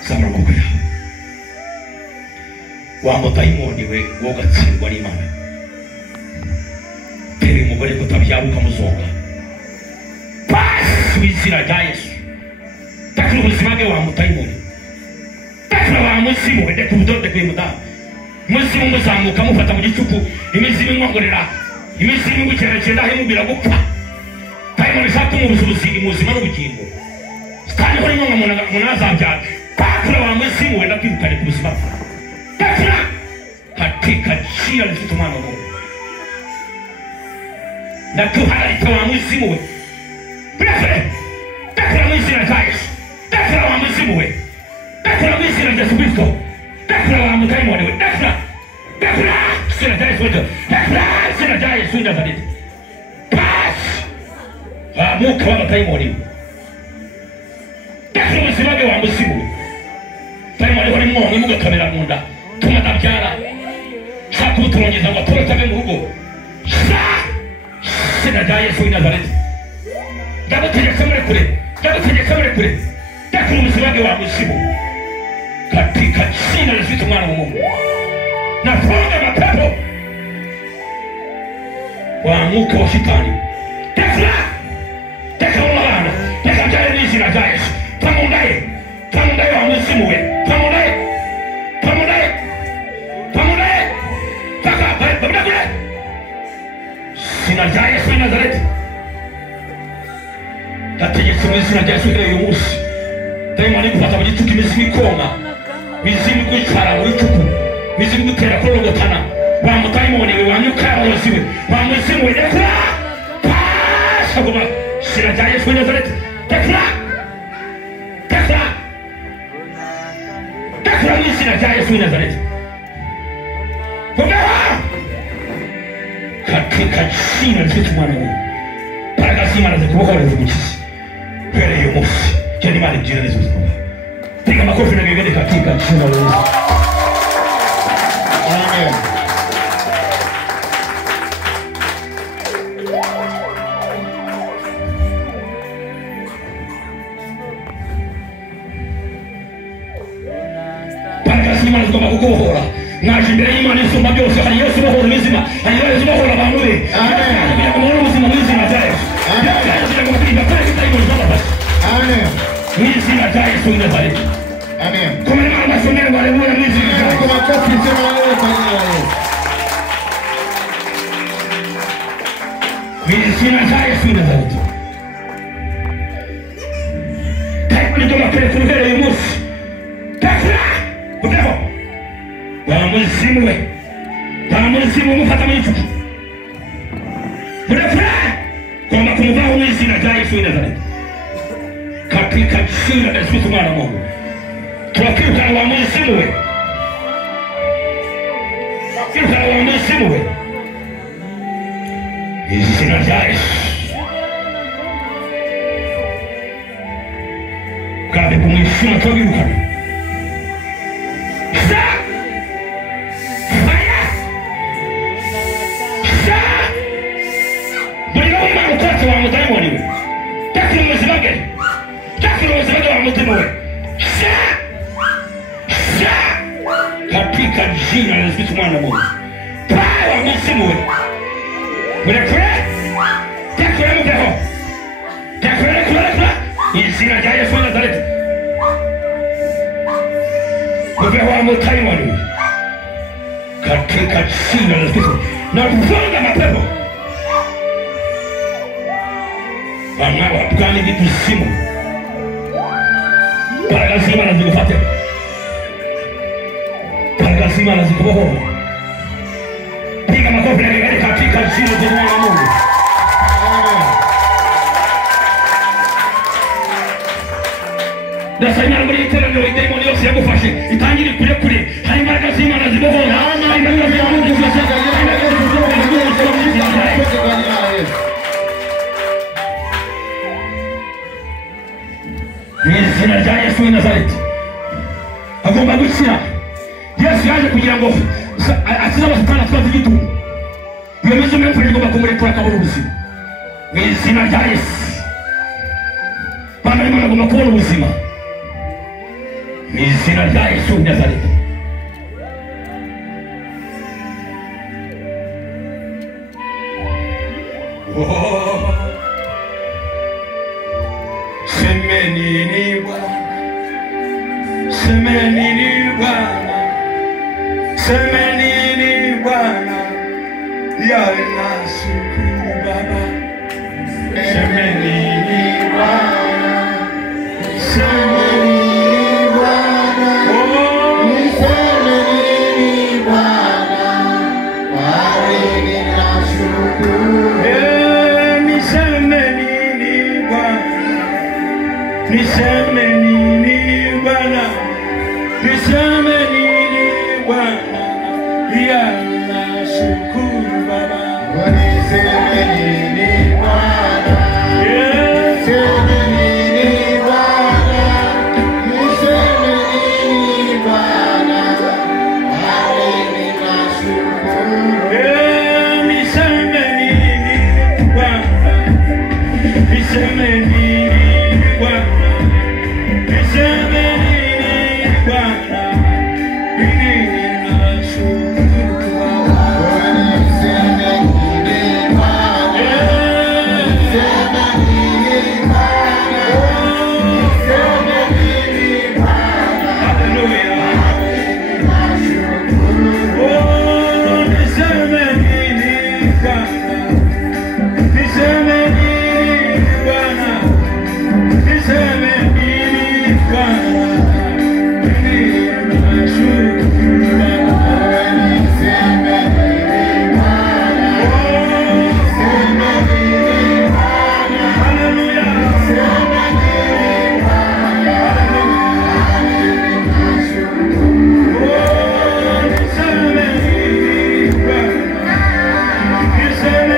Samara moko ya. Wambo daimoni we ukatsingwa n'Imana. Pere umugore kutabyara ukamuzonga. Basi wizira rya Yesu. Takira ubuzima bwe wa mutayimoni. Takira wa musimu wende kubudode kwe mudamu. Musimu muzamuka mufata mu gicuku imizimu ingongorera. Imizimu gukerekenda he mubira gupfa. Tayimoni shaka umubuzima muzima n'ubugingo. Stani hori ngonga munazabyara. Takira wa musimu wenda kwirukanye ku buzima. Takira katika jina la Yesu mwana wa Mungu. Na tuharika wa musimu we. Brefere. Takira mwisi na Yesu. Takira wa musimu we. Takira mwisi na Yesu Kristo. Takira wa mutaimoni we. Takira. Takira. Sina Yesu we. Takira. Sina Yesu we. Nazareti. Pasi. Muka wa mutaimoni we. Takira mwisi wage wa musimu we. Taimoni wali mwongi muga kamera munda. Tumatabyara. Saku turongeza wa turatabe mu rugo. Sina rya Yesu w'i Nazareti. Ndagutegeka murekure. Ndagutegeka murekure. Takira ubuzima bwe wa musimu. Katika jina la Yesu mwana wa Mungu. Nafunga mapepo. Wa mwuka wa shetani. Takira. Takira ulabana. Takira jaya ni jina rya Yesu. Pamundaye. Pamundaye wa musimu we. Pamundaye. Pamundaye. Pamundaye. Takira. Pamundaye. Sina rya Yesu w'i Nazareti. Ndategetse mu izina rya Yesu uyu munsi. Daimoni gufata mu gicuku imizimu ikonga. Imizimu kwicara mu gicuku. Imizimu gutera kurogotana. Wa mudayimoni we, wa myuka y'abarozi we, wa musimu we. Dekura. Pasa guma. Sina rya Yesu w'i Nazareti. Dekura. Dekura. Dekura mu izina rya Yesu w'i Nazareti. Vumera. Katika jina la Yesu mwana wa Mungu. Baraka z'Imana zikubohoreze umukiza. Uhereye uyu munsi. Jya Imana ibwira neza ubuzima bwawe. Piga makofi na bibiri katika jina la Yesu. Amen. Baraka z'Imana zigomba kukubohora. Naje imbere y'Imana isumba byose. Hari Yesu ubohora ubuzima. Hari Yesu ubohora abantu be. Kugira ngo mubone ubuzima mu izina rya Yesu. Kugira ngo mubwire ko Dayimoni z'abafasha. Amen. Mu izina rya Yesu w'i Nazareti. Amen. Komera Imana basomere ngo haleluya mu izina rya Yesu. Makofi sema leo kwa jina la Yesu. Mu izina rya Yesu w'i Nazareti. Dayimoni z'abafasha uhereye uyu munsi. muzimu we, wa muzimu umufata mu gicuku. Murefure kwamba kumuvaho mu izina rya Yesu w'i Nazareti. Katika jina la Yesu mwana wa Mungu. Tunakiuka wa muzimu we. Tunakiuka wa muzimu we. Izina rya Yesu. Kandi kumwishima twabirukana. Wa mutaimoni we takiro muzibage wa mutima we katika jina la Yesu mwana wa Mungu. Power wa mzimu we mrekure takiro mkeho takiro izina rya Yesu wa Nazareti. Mkeho wa mutaimoni we katika jina la Yesu na kufunga mapepo Bangwa tukani vitu simu. Paragazima na zikufate. Paragazima na zikuboho. Piga makofi na gari katika jina la Mungu. Dasa ina muri tena ndio demoni yose yagufashe. Itangire kure kure. Hari paragazima na zikuboho. Hari paragazima na zikuboho. Izina rya Yesu w'i Nazareti. Agomba gukira. Yesu yaje kugira ngo akize abasatani atwaze igitugu. Iyo mizimu y'imfura igomba kumurekura akabona ubuzima. Mu izina rya Yesu. Bana Imana agomba kubona ubuzima. Mu izina rya Yesu w'i Nazareti. Semenini Bwana ya nashukuru Baba. Semenini Bwana Niseme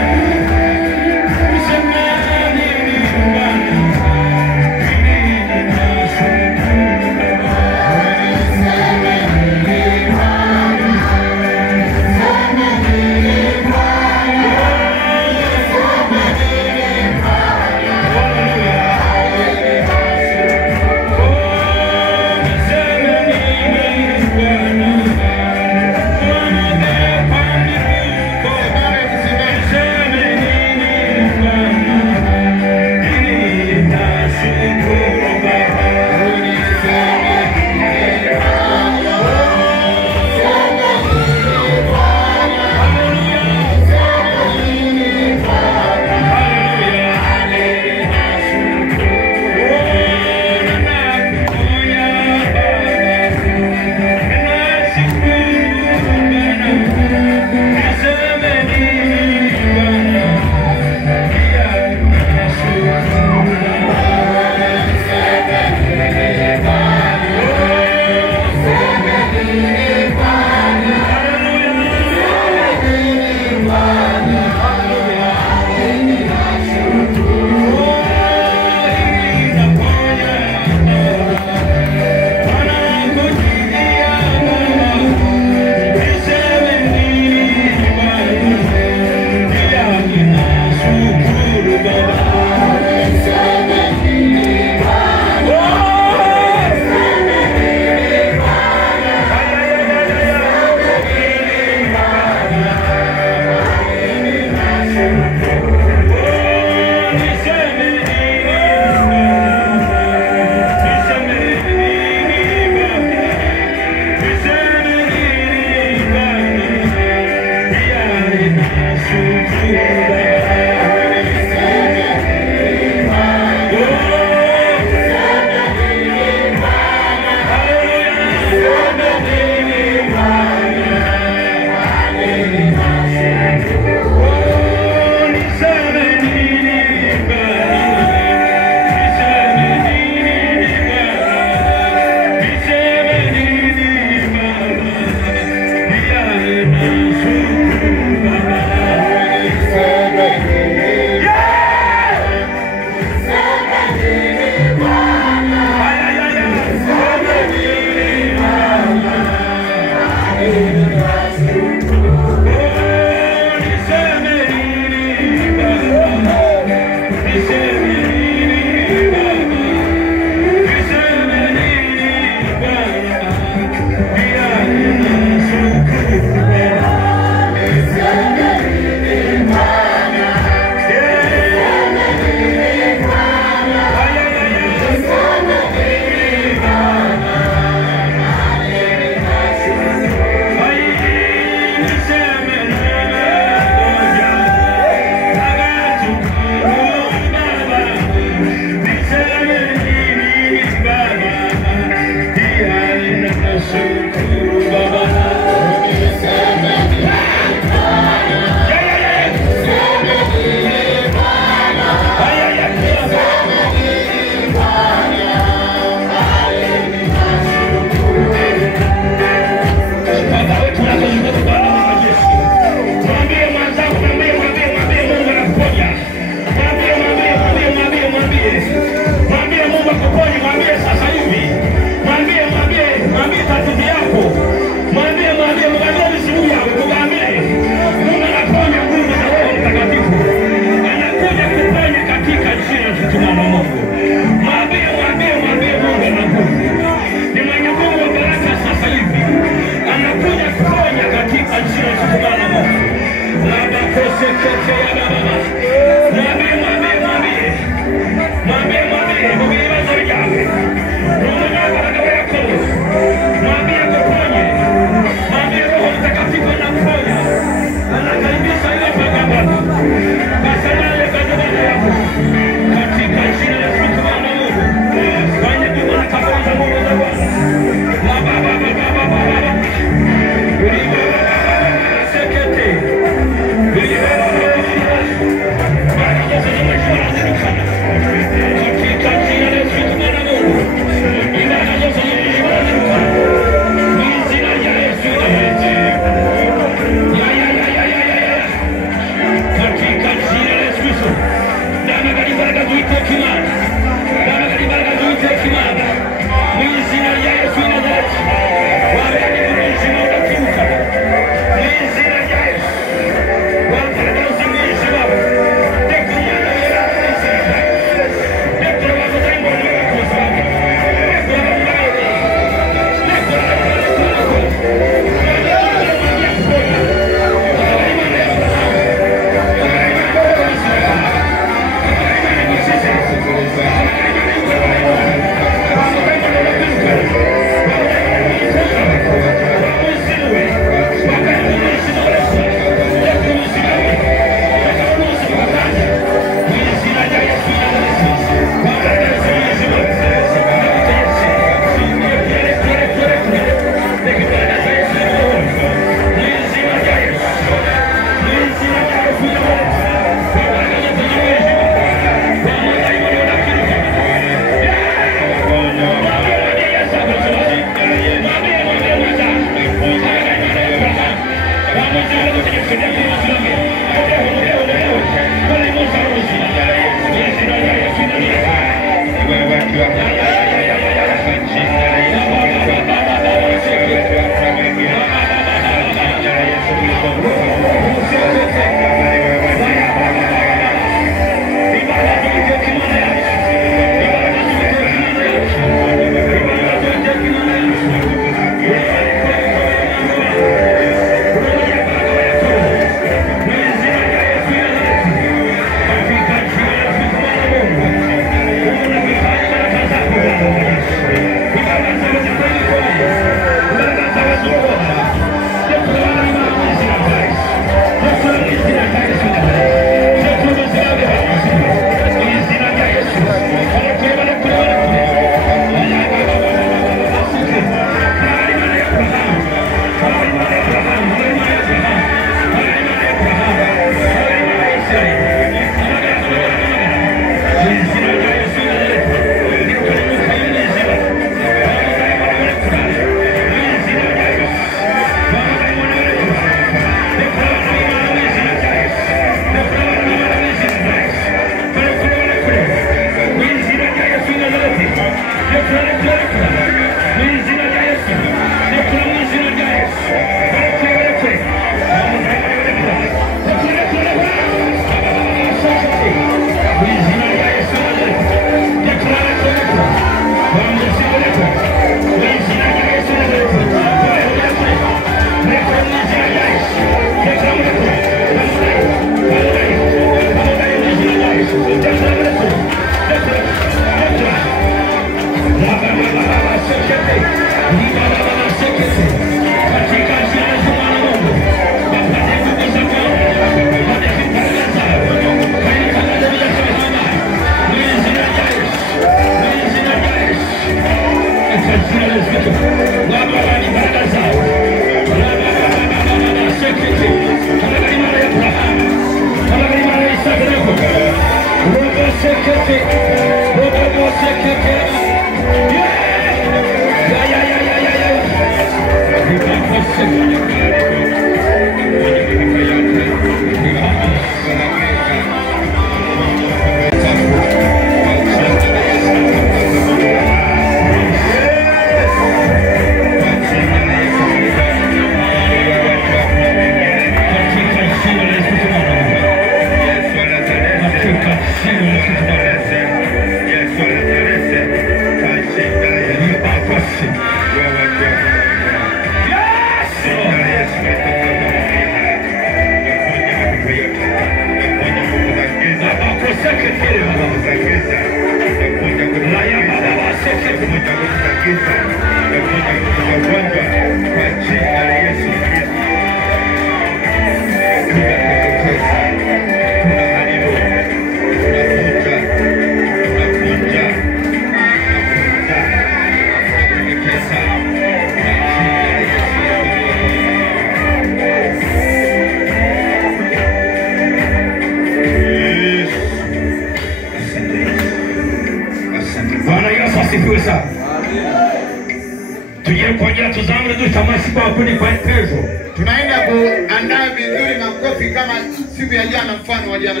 Tunaenda kuandaa vizuri makofi kama siku ya jana, mfano wa jana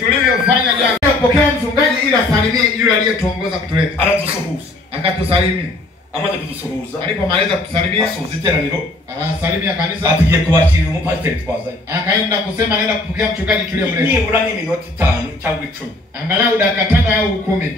tulivyofanya jana. Pokea mchungaji ili asalimie yule aliyetuongoza kutuleta. Akatusalimia. Amaze kudusuhuza. Alipomaliza kutusalimia, asuhuza iteraniro. Salimia kanisa. Atigiye kubashirira umupasiteri twazanye. Akaenda kusema anaenda kupokea mchungaji tuliyomleta. Nibura nk'iminota 5 cyangwa 10. Angalau dakika 5 au 10.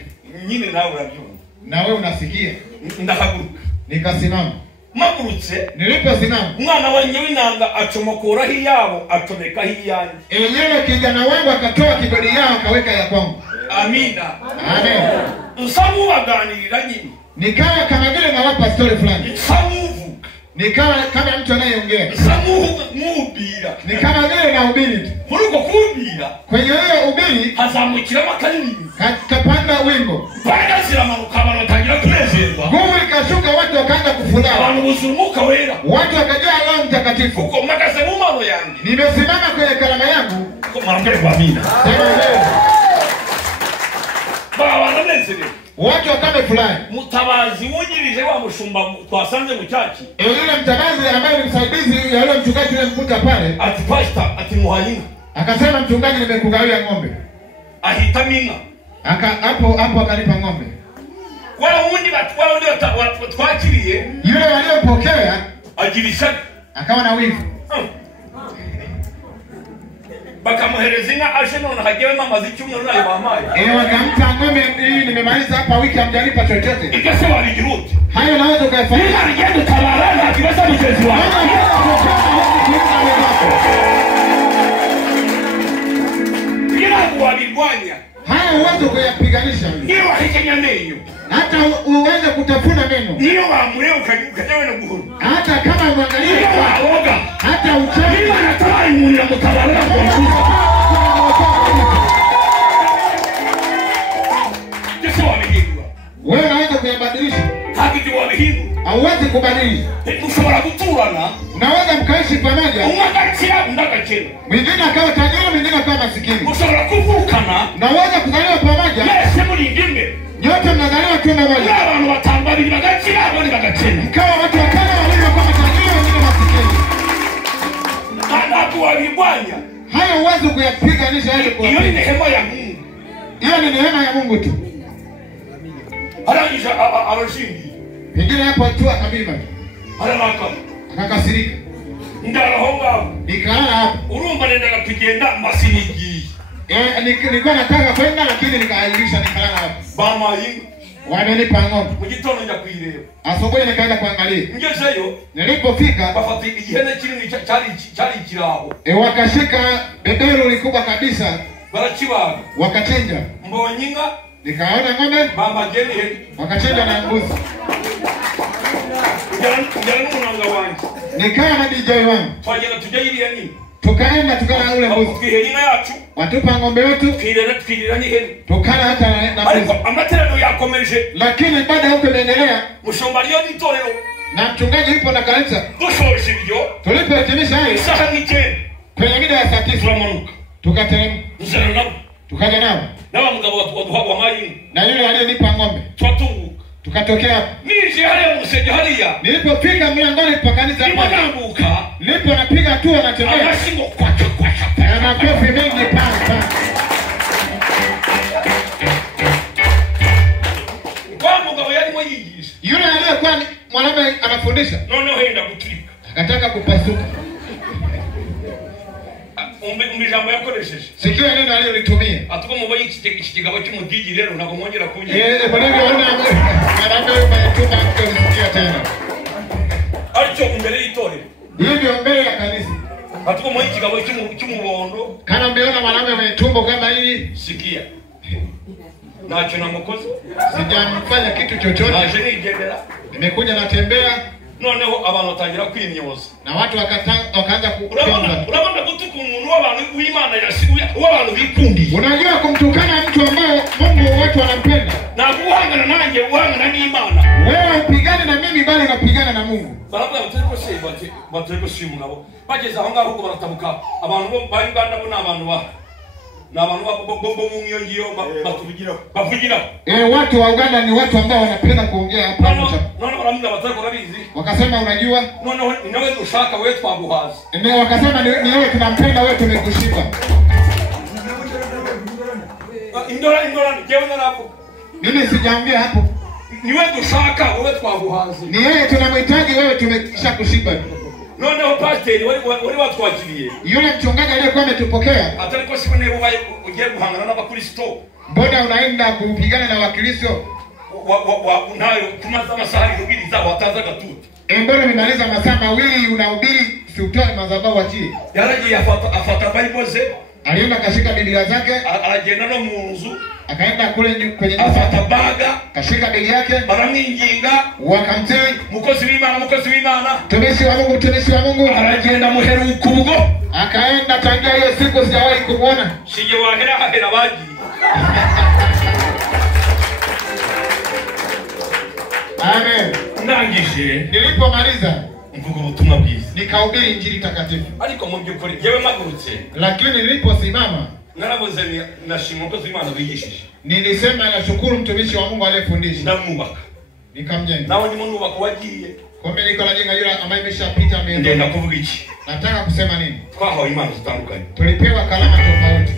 Nyine nawe urabyumva. Na wewe unasikia. Ndahaguruka. Nikasimama. Magurutse. Niliposimama, umwana wanjye w'inanga acomokora hiyabo atomeka hiyanjye. Yule kijana wangu akatoa kibodi yao akaweka ya kwangu. Amina. Amen. Usamu waganirira nyine. Nikawa kama vile nawapa story fulani. Usamu. Nikawa kama mtu anayeongea. Usamu mubira. Ni kama vile nahubiri. Muruko kubira. Kwenye hiyo ubiri hazamukira makanini. Kapanda wimbo. Baada ziramanuka barotangira kunezerwa. Nguvu ikashuka, watu wakaanza kufurahi. Abantu buzumuka wera. Watu wakajaa Roho Mtakatifu. Uko magaze mu mano yangu. Nimesimama kwenye kalama yangu. Uko marambere kwa Amina. Sema leo. Baba nanezere. Watu wakamefurahi. Mutabazi wungirije wa mushumba twasanze mu cyaci. Yule mtabazi ambaye ni msaidizi ya yule mchungaji yule mkuta pale. Ati pastor ati muhayina. Akasema mchungaji, nimekugawia ng'ombe. Ahita minga. Hapo akanipa ng'ombe. Wala wundi twakiriye. Yule waliopokea agirisha akawa na wivu. Bakamuhereza inka aje none hagiye mama zicyumwe nayo bamaye. Wakampa ng'ombe, hii nimemaliza hapa wiki hamjalipa chochote. Ikase waligiruti. Hayo naweza kuyafanya. Ila yeye tabarana kibasa mchezi wako. Ila walibwanya. Hayo uwezo kuyapiganisha. Ndio hakenya ndio. Hata uweze kutafuna meno. Ndio waamue ukajawe na guhuru. Hata kama uangalie waoga. Hata uchawi anatoa imuni ya mtabarana kwa Mungu. Yesu amehindua. Wewe unaweza kuyabadilisha. Hakiki wamehindua. Hauwezi kubadilisha. Ushobora guturana. Unaweza mkaishi pamoja. Umwagachira undagachira. Mwingine akawa tajiri, mwingine akawa masikini. Ushobora kuvukana. Unaweza kuzaliwa pamoja. Yese muri ngimwe. Nyote mnazaliwa tu pamoja. Abantu batambari bagachira abandi bagachira. Kama watu wakana walivyo kama tajiri, wengine masikini. Watu walibwanya. Hayo uwezo kuyapiganisha yale kwa. Hiyo ni neema ya Mungu. Hiyo ni neema ya Mungu tu. Harangije abashindi. Pengine hapo tu akabima. Haraka. Akakasirika. Ndarahonga. Nikalala hapo. Urumva nenda kugenda masinigi. Nilikuwa nataka kwenda lakini nikaahirisha, nikalala hapo. Bamayi. Wamenipa ng'ombe. Mugitondo njya kuireba. Asubuhi nikaenda kuangalia. Ngezeyo. Nilipofika bafata igihene kinini cyari kiraho. Wakashika beberu likubwa kabisa. Barakibaga. Wakachinja. Mbonyinga. Nikaona ng'ombe. Mama geni. Wakachinja na mbuzi. Ujana n'umunanga wanjye. Nikawa na DJ wangu. Twagenda tujya yiriya nini? Tukaenda tukala ule mbuzi. Twihera yacu. Watupa ng'ombe wetu. Twirira n'ihene. Tukala hata na mbuzi. Amaterano yakomeje. Lakini baada huko inaendelea. Mushumba lyo n'itorero. Na mchungaji yupo na kanisa. Dushoje ibyo. Tulipohitimisha hayo. Isaha n'ikenda. Kwenye mida ya saa 9 turamanuka. Tukateremka. Nzana nabo. Tukaja nao. Na wa mugabo waduha mayi. Na yule aliyenipa ng'ombe. Twatunguka. Tukatokea hapo. Nije hali musenge haliya. Nilipofika mlangoni pa kanisa hapo. Nimeanguka. Nilipo napiga hatua natembea. Amashingo kwacha. Na makofi mengi pana. Kwa mugabo yali mwiyigisha. Yule aliyekuwa mwanamume anafundisha. None henda kutrika. Akataka kupasuka. Umijambo yakoresheje. Sikia neno alilolitumia. Atuko mubaye ikigabo cy'umugigi rero nako mwongera kunye. Bwana ona mwanamume umetuma kusikia tena. Alicho imbere y'itore. Hivyo mbele ya kanisa. Atuko mubaye ikigabo cy'umubondo. Kana umeona mwanamume mwenye tumbo kama hili, Sikia. Nacho na mukozi. Sijamfanya kitu chochote. Naje nigendera. Nimekuja natembea. Noneho abantu batangira kwimyoza. Na watu wakaanza urabona gutuka umuntu w'abantu w'Imana yasiguye w'abantu bikundi. Unajua kumtukana mtu ambaye Mungu watu wanampenda. Na guhangana nanjye guhangana n'Imana. Wewe upigane na mimi bali unapigana na Mungu. Baravuga bateko shimu nabo. Bageze aho ngaho baratabuka. Abantu bo ba Uganda bo n'abantu bo mu myongiyo bavugira. Watu wa Uganda ni watu ambao wanapenda kuongea hapa. None baramuga bateko rabizi. Wakasema unajua? None nawe ushaka wewe twaguhaza. Wakasema ni wewe tunampenda wewe tumekushika. Indora jewe narapo. Mimi sijaambia hapo. Ni wewe ushaka wewe twaguhaza. Ni wewe tunamhitaji wewe tumeshakushiba. Noneho pastor wari watwakiriye. Yule mchungaji aliyekuwa ametupokea. Atari ko sibone ubaye ugiye guhangana n'abakristo. Mbona unaenda kupigana na wakristo? Nayo tumaza amasaha y'ubiriza wataza gatutu. Mbona umemaliza masaa mawili unahubiri si utoe madhabahu achie? Yaragiye afata Bible ze. Alienda kashika Biblia zake. Agenda no mu nzu. Akaenda kule kwenye afata baga. Kashika Biblia yake. Baramwinginga. Wakamtii. Mukozi w'Imana. Tumishi wa Mungu. Aragenda muheruka ubwo. Akaenda tangia hiyo siku sijawahi kumuona. Shije wahera baji. Amen. Ndangije. Nilipomaliza mvuga ubutumwa bwiza. Nikahubiri injili takatifu. Ariko mu by'ukuri yewe magurutse. Lakini niliposimama narabuze nashimwa ko Imana bigishije. Nilisema nashukuru mtumishi wa Mungu aliyefundisha. Ndamwubaka. Nikamjenga. Nawe ndimo nubaka wagiye. Kumbe niko najenga yule ambaye imeshapita mbele. Ndio nakuvuga iki? Nataka kusema nini? Twahawe imana zitandukanye. Tulipewa kalama tofauti.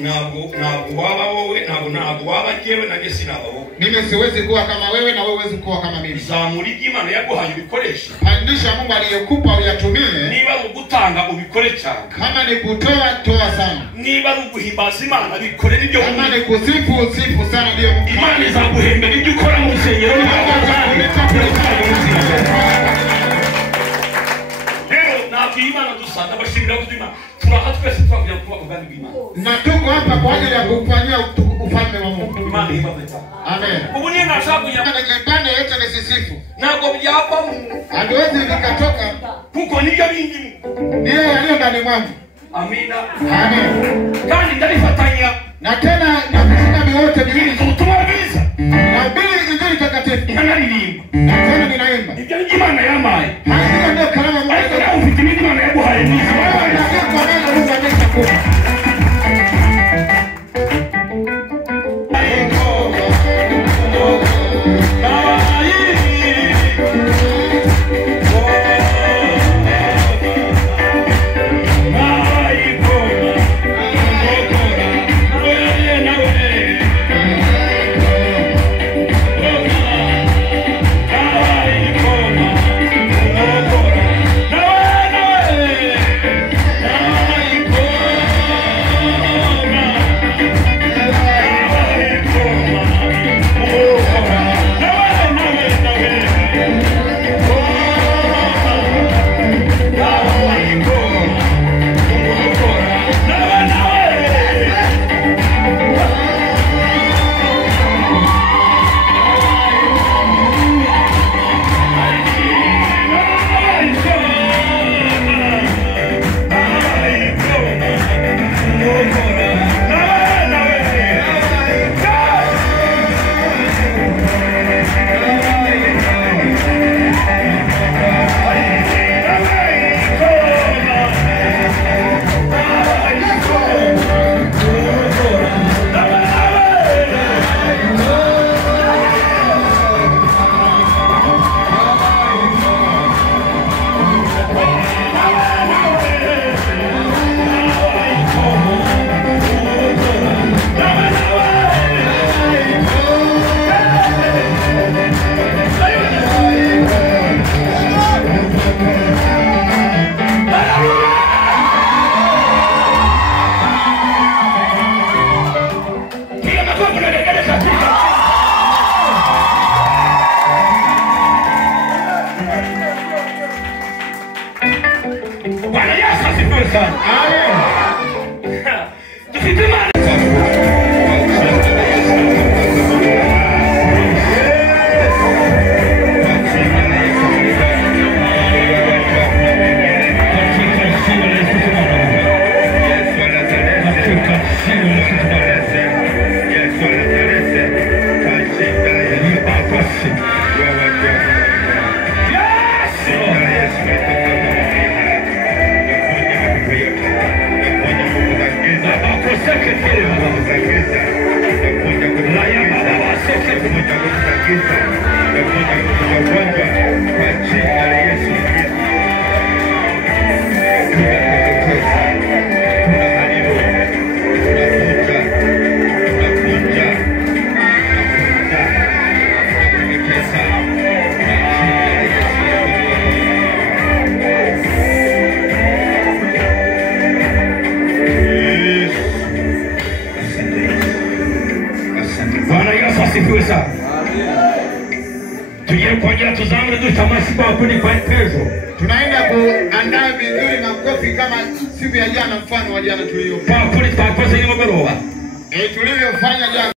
Ntabwo waba wowe, ntabwo waba jewe na Yesu naba wowe. Mimi siwezi kuwa kama wewe na wewe huwezi kuwa kama mimi. Zamuri Imana yaguhaye ubikoresha. Pandisha Mungu aliyekupa uyatumie. Niba ugutanga ubikore cyane. Kama ni kutoa toa sana. Niba uguhimbaza Imana bikorera ibyo. Kama ni kusifu sana ndio. Imana izaguhembera ibyo ukora mu rusengero Imana dusanga bashimira ubuzima turaha twese twakugira kuba ubwami bw'Imana. Na tuko hapa kwa ajili ya kufanyia ufalme wa Mungu. Imana ibabarike. Amen. Ubu ni nashaka kunya kipande yote ni sisifu. Nako byapa hatuwezi vikatoka kuko nibyo bindi. Ndio yaliyo ndani mwangu. Amina. Amen. Kandi ndalifatanya na tena na kushika yote miwili ubutumwa bwiza. Na ubiri injili takatifu. Naririmba. Na tena ninaimba. Ibyo Imana yamaye. Hayo ndio kalama Mungu. Hayo ufite Imana yaguhaye ni kwa mnalegele katika. Bwana Yesu asifiwe sana. Amen. Tusitimane. Tunaenda kuandaa vizuri makofi kama siku ya jana, mfano wa jana tulivyofanya jana.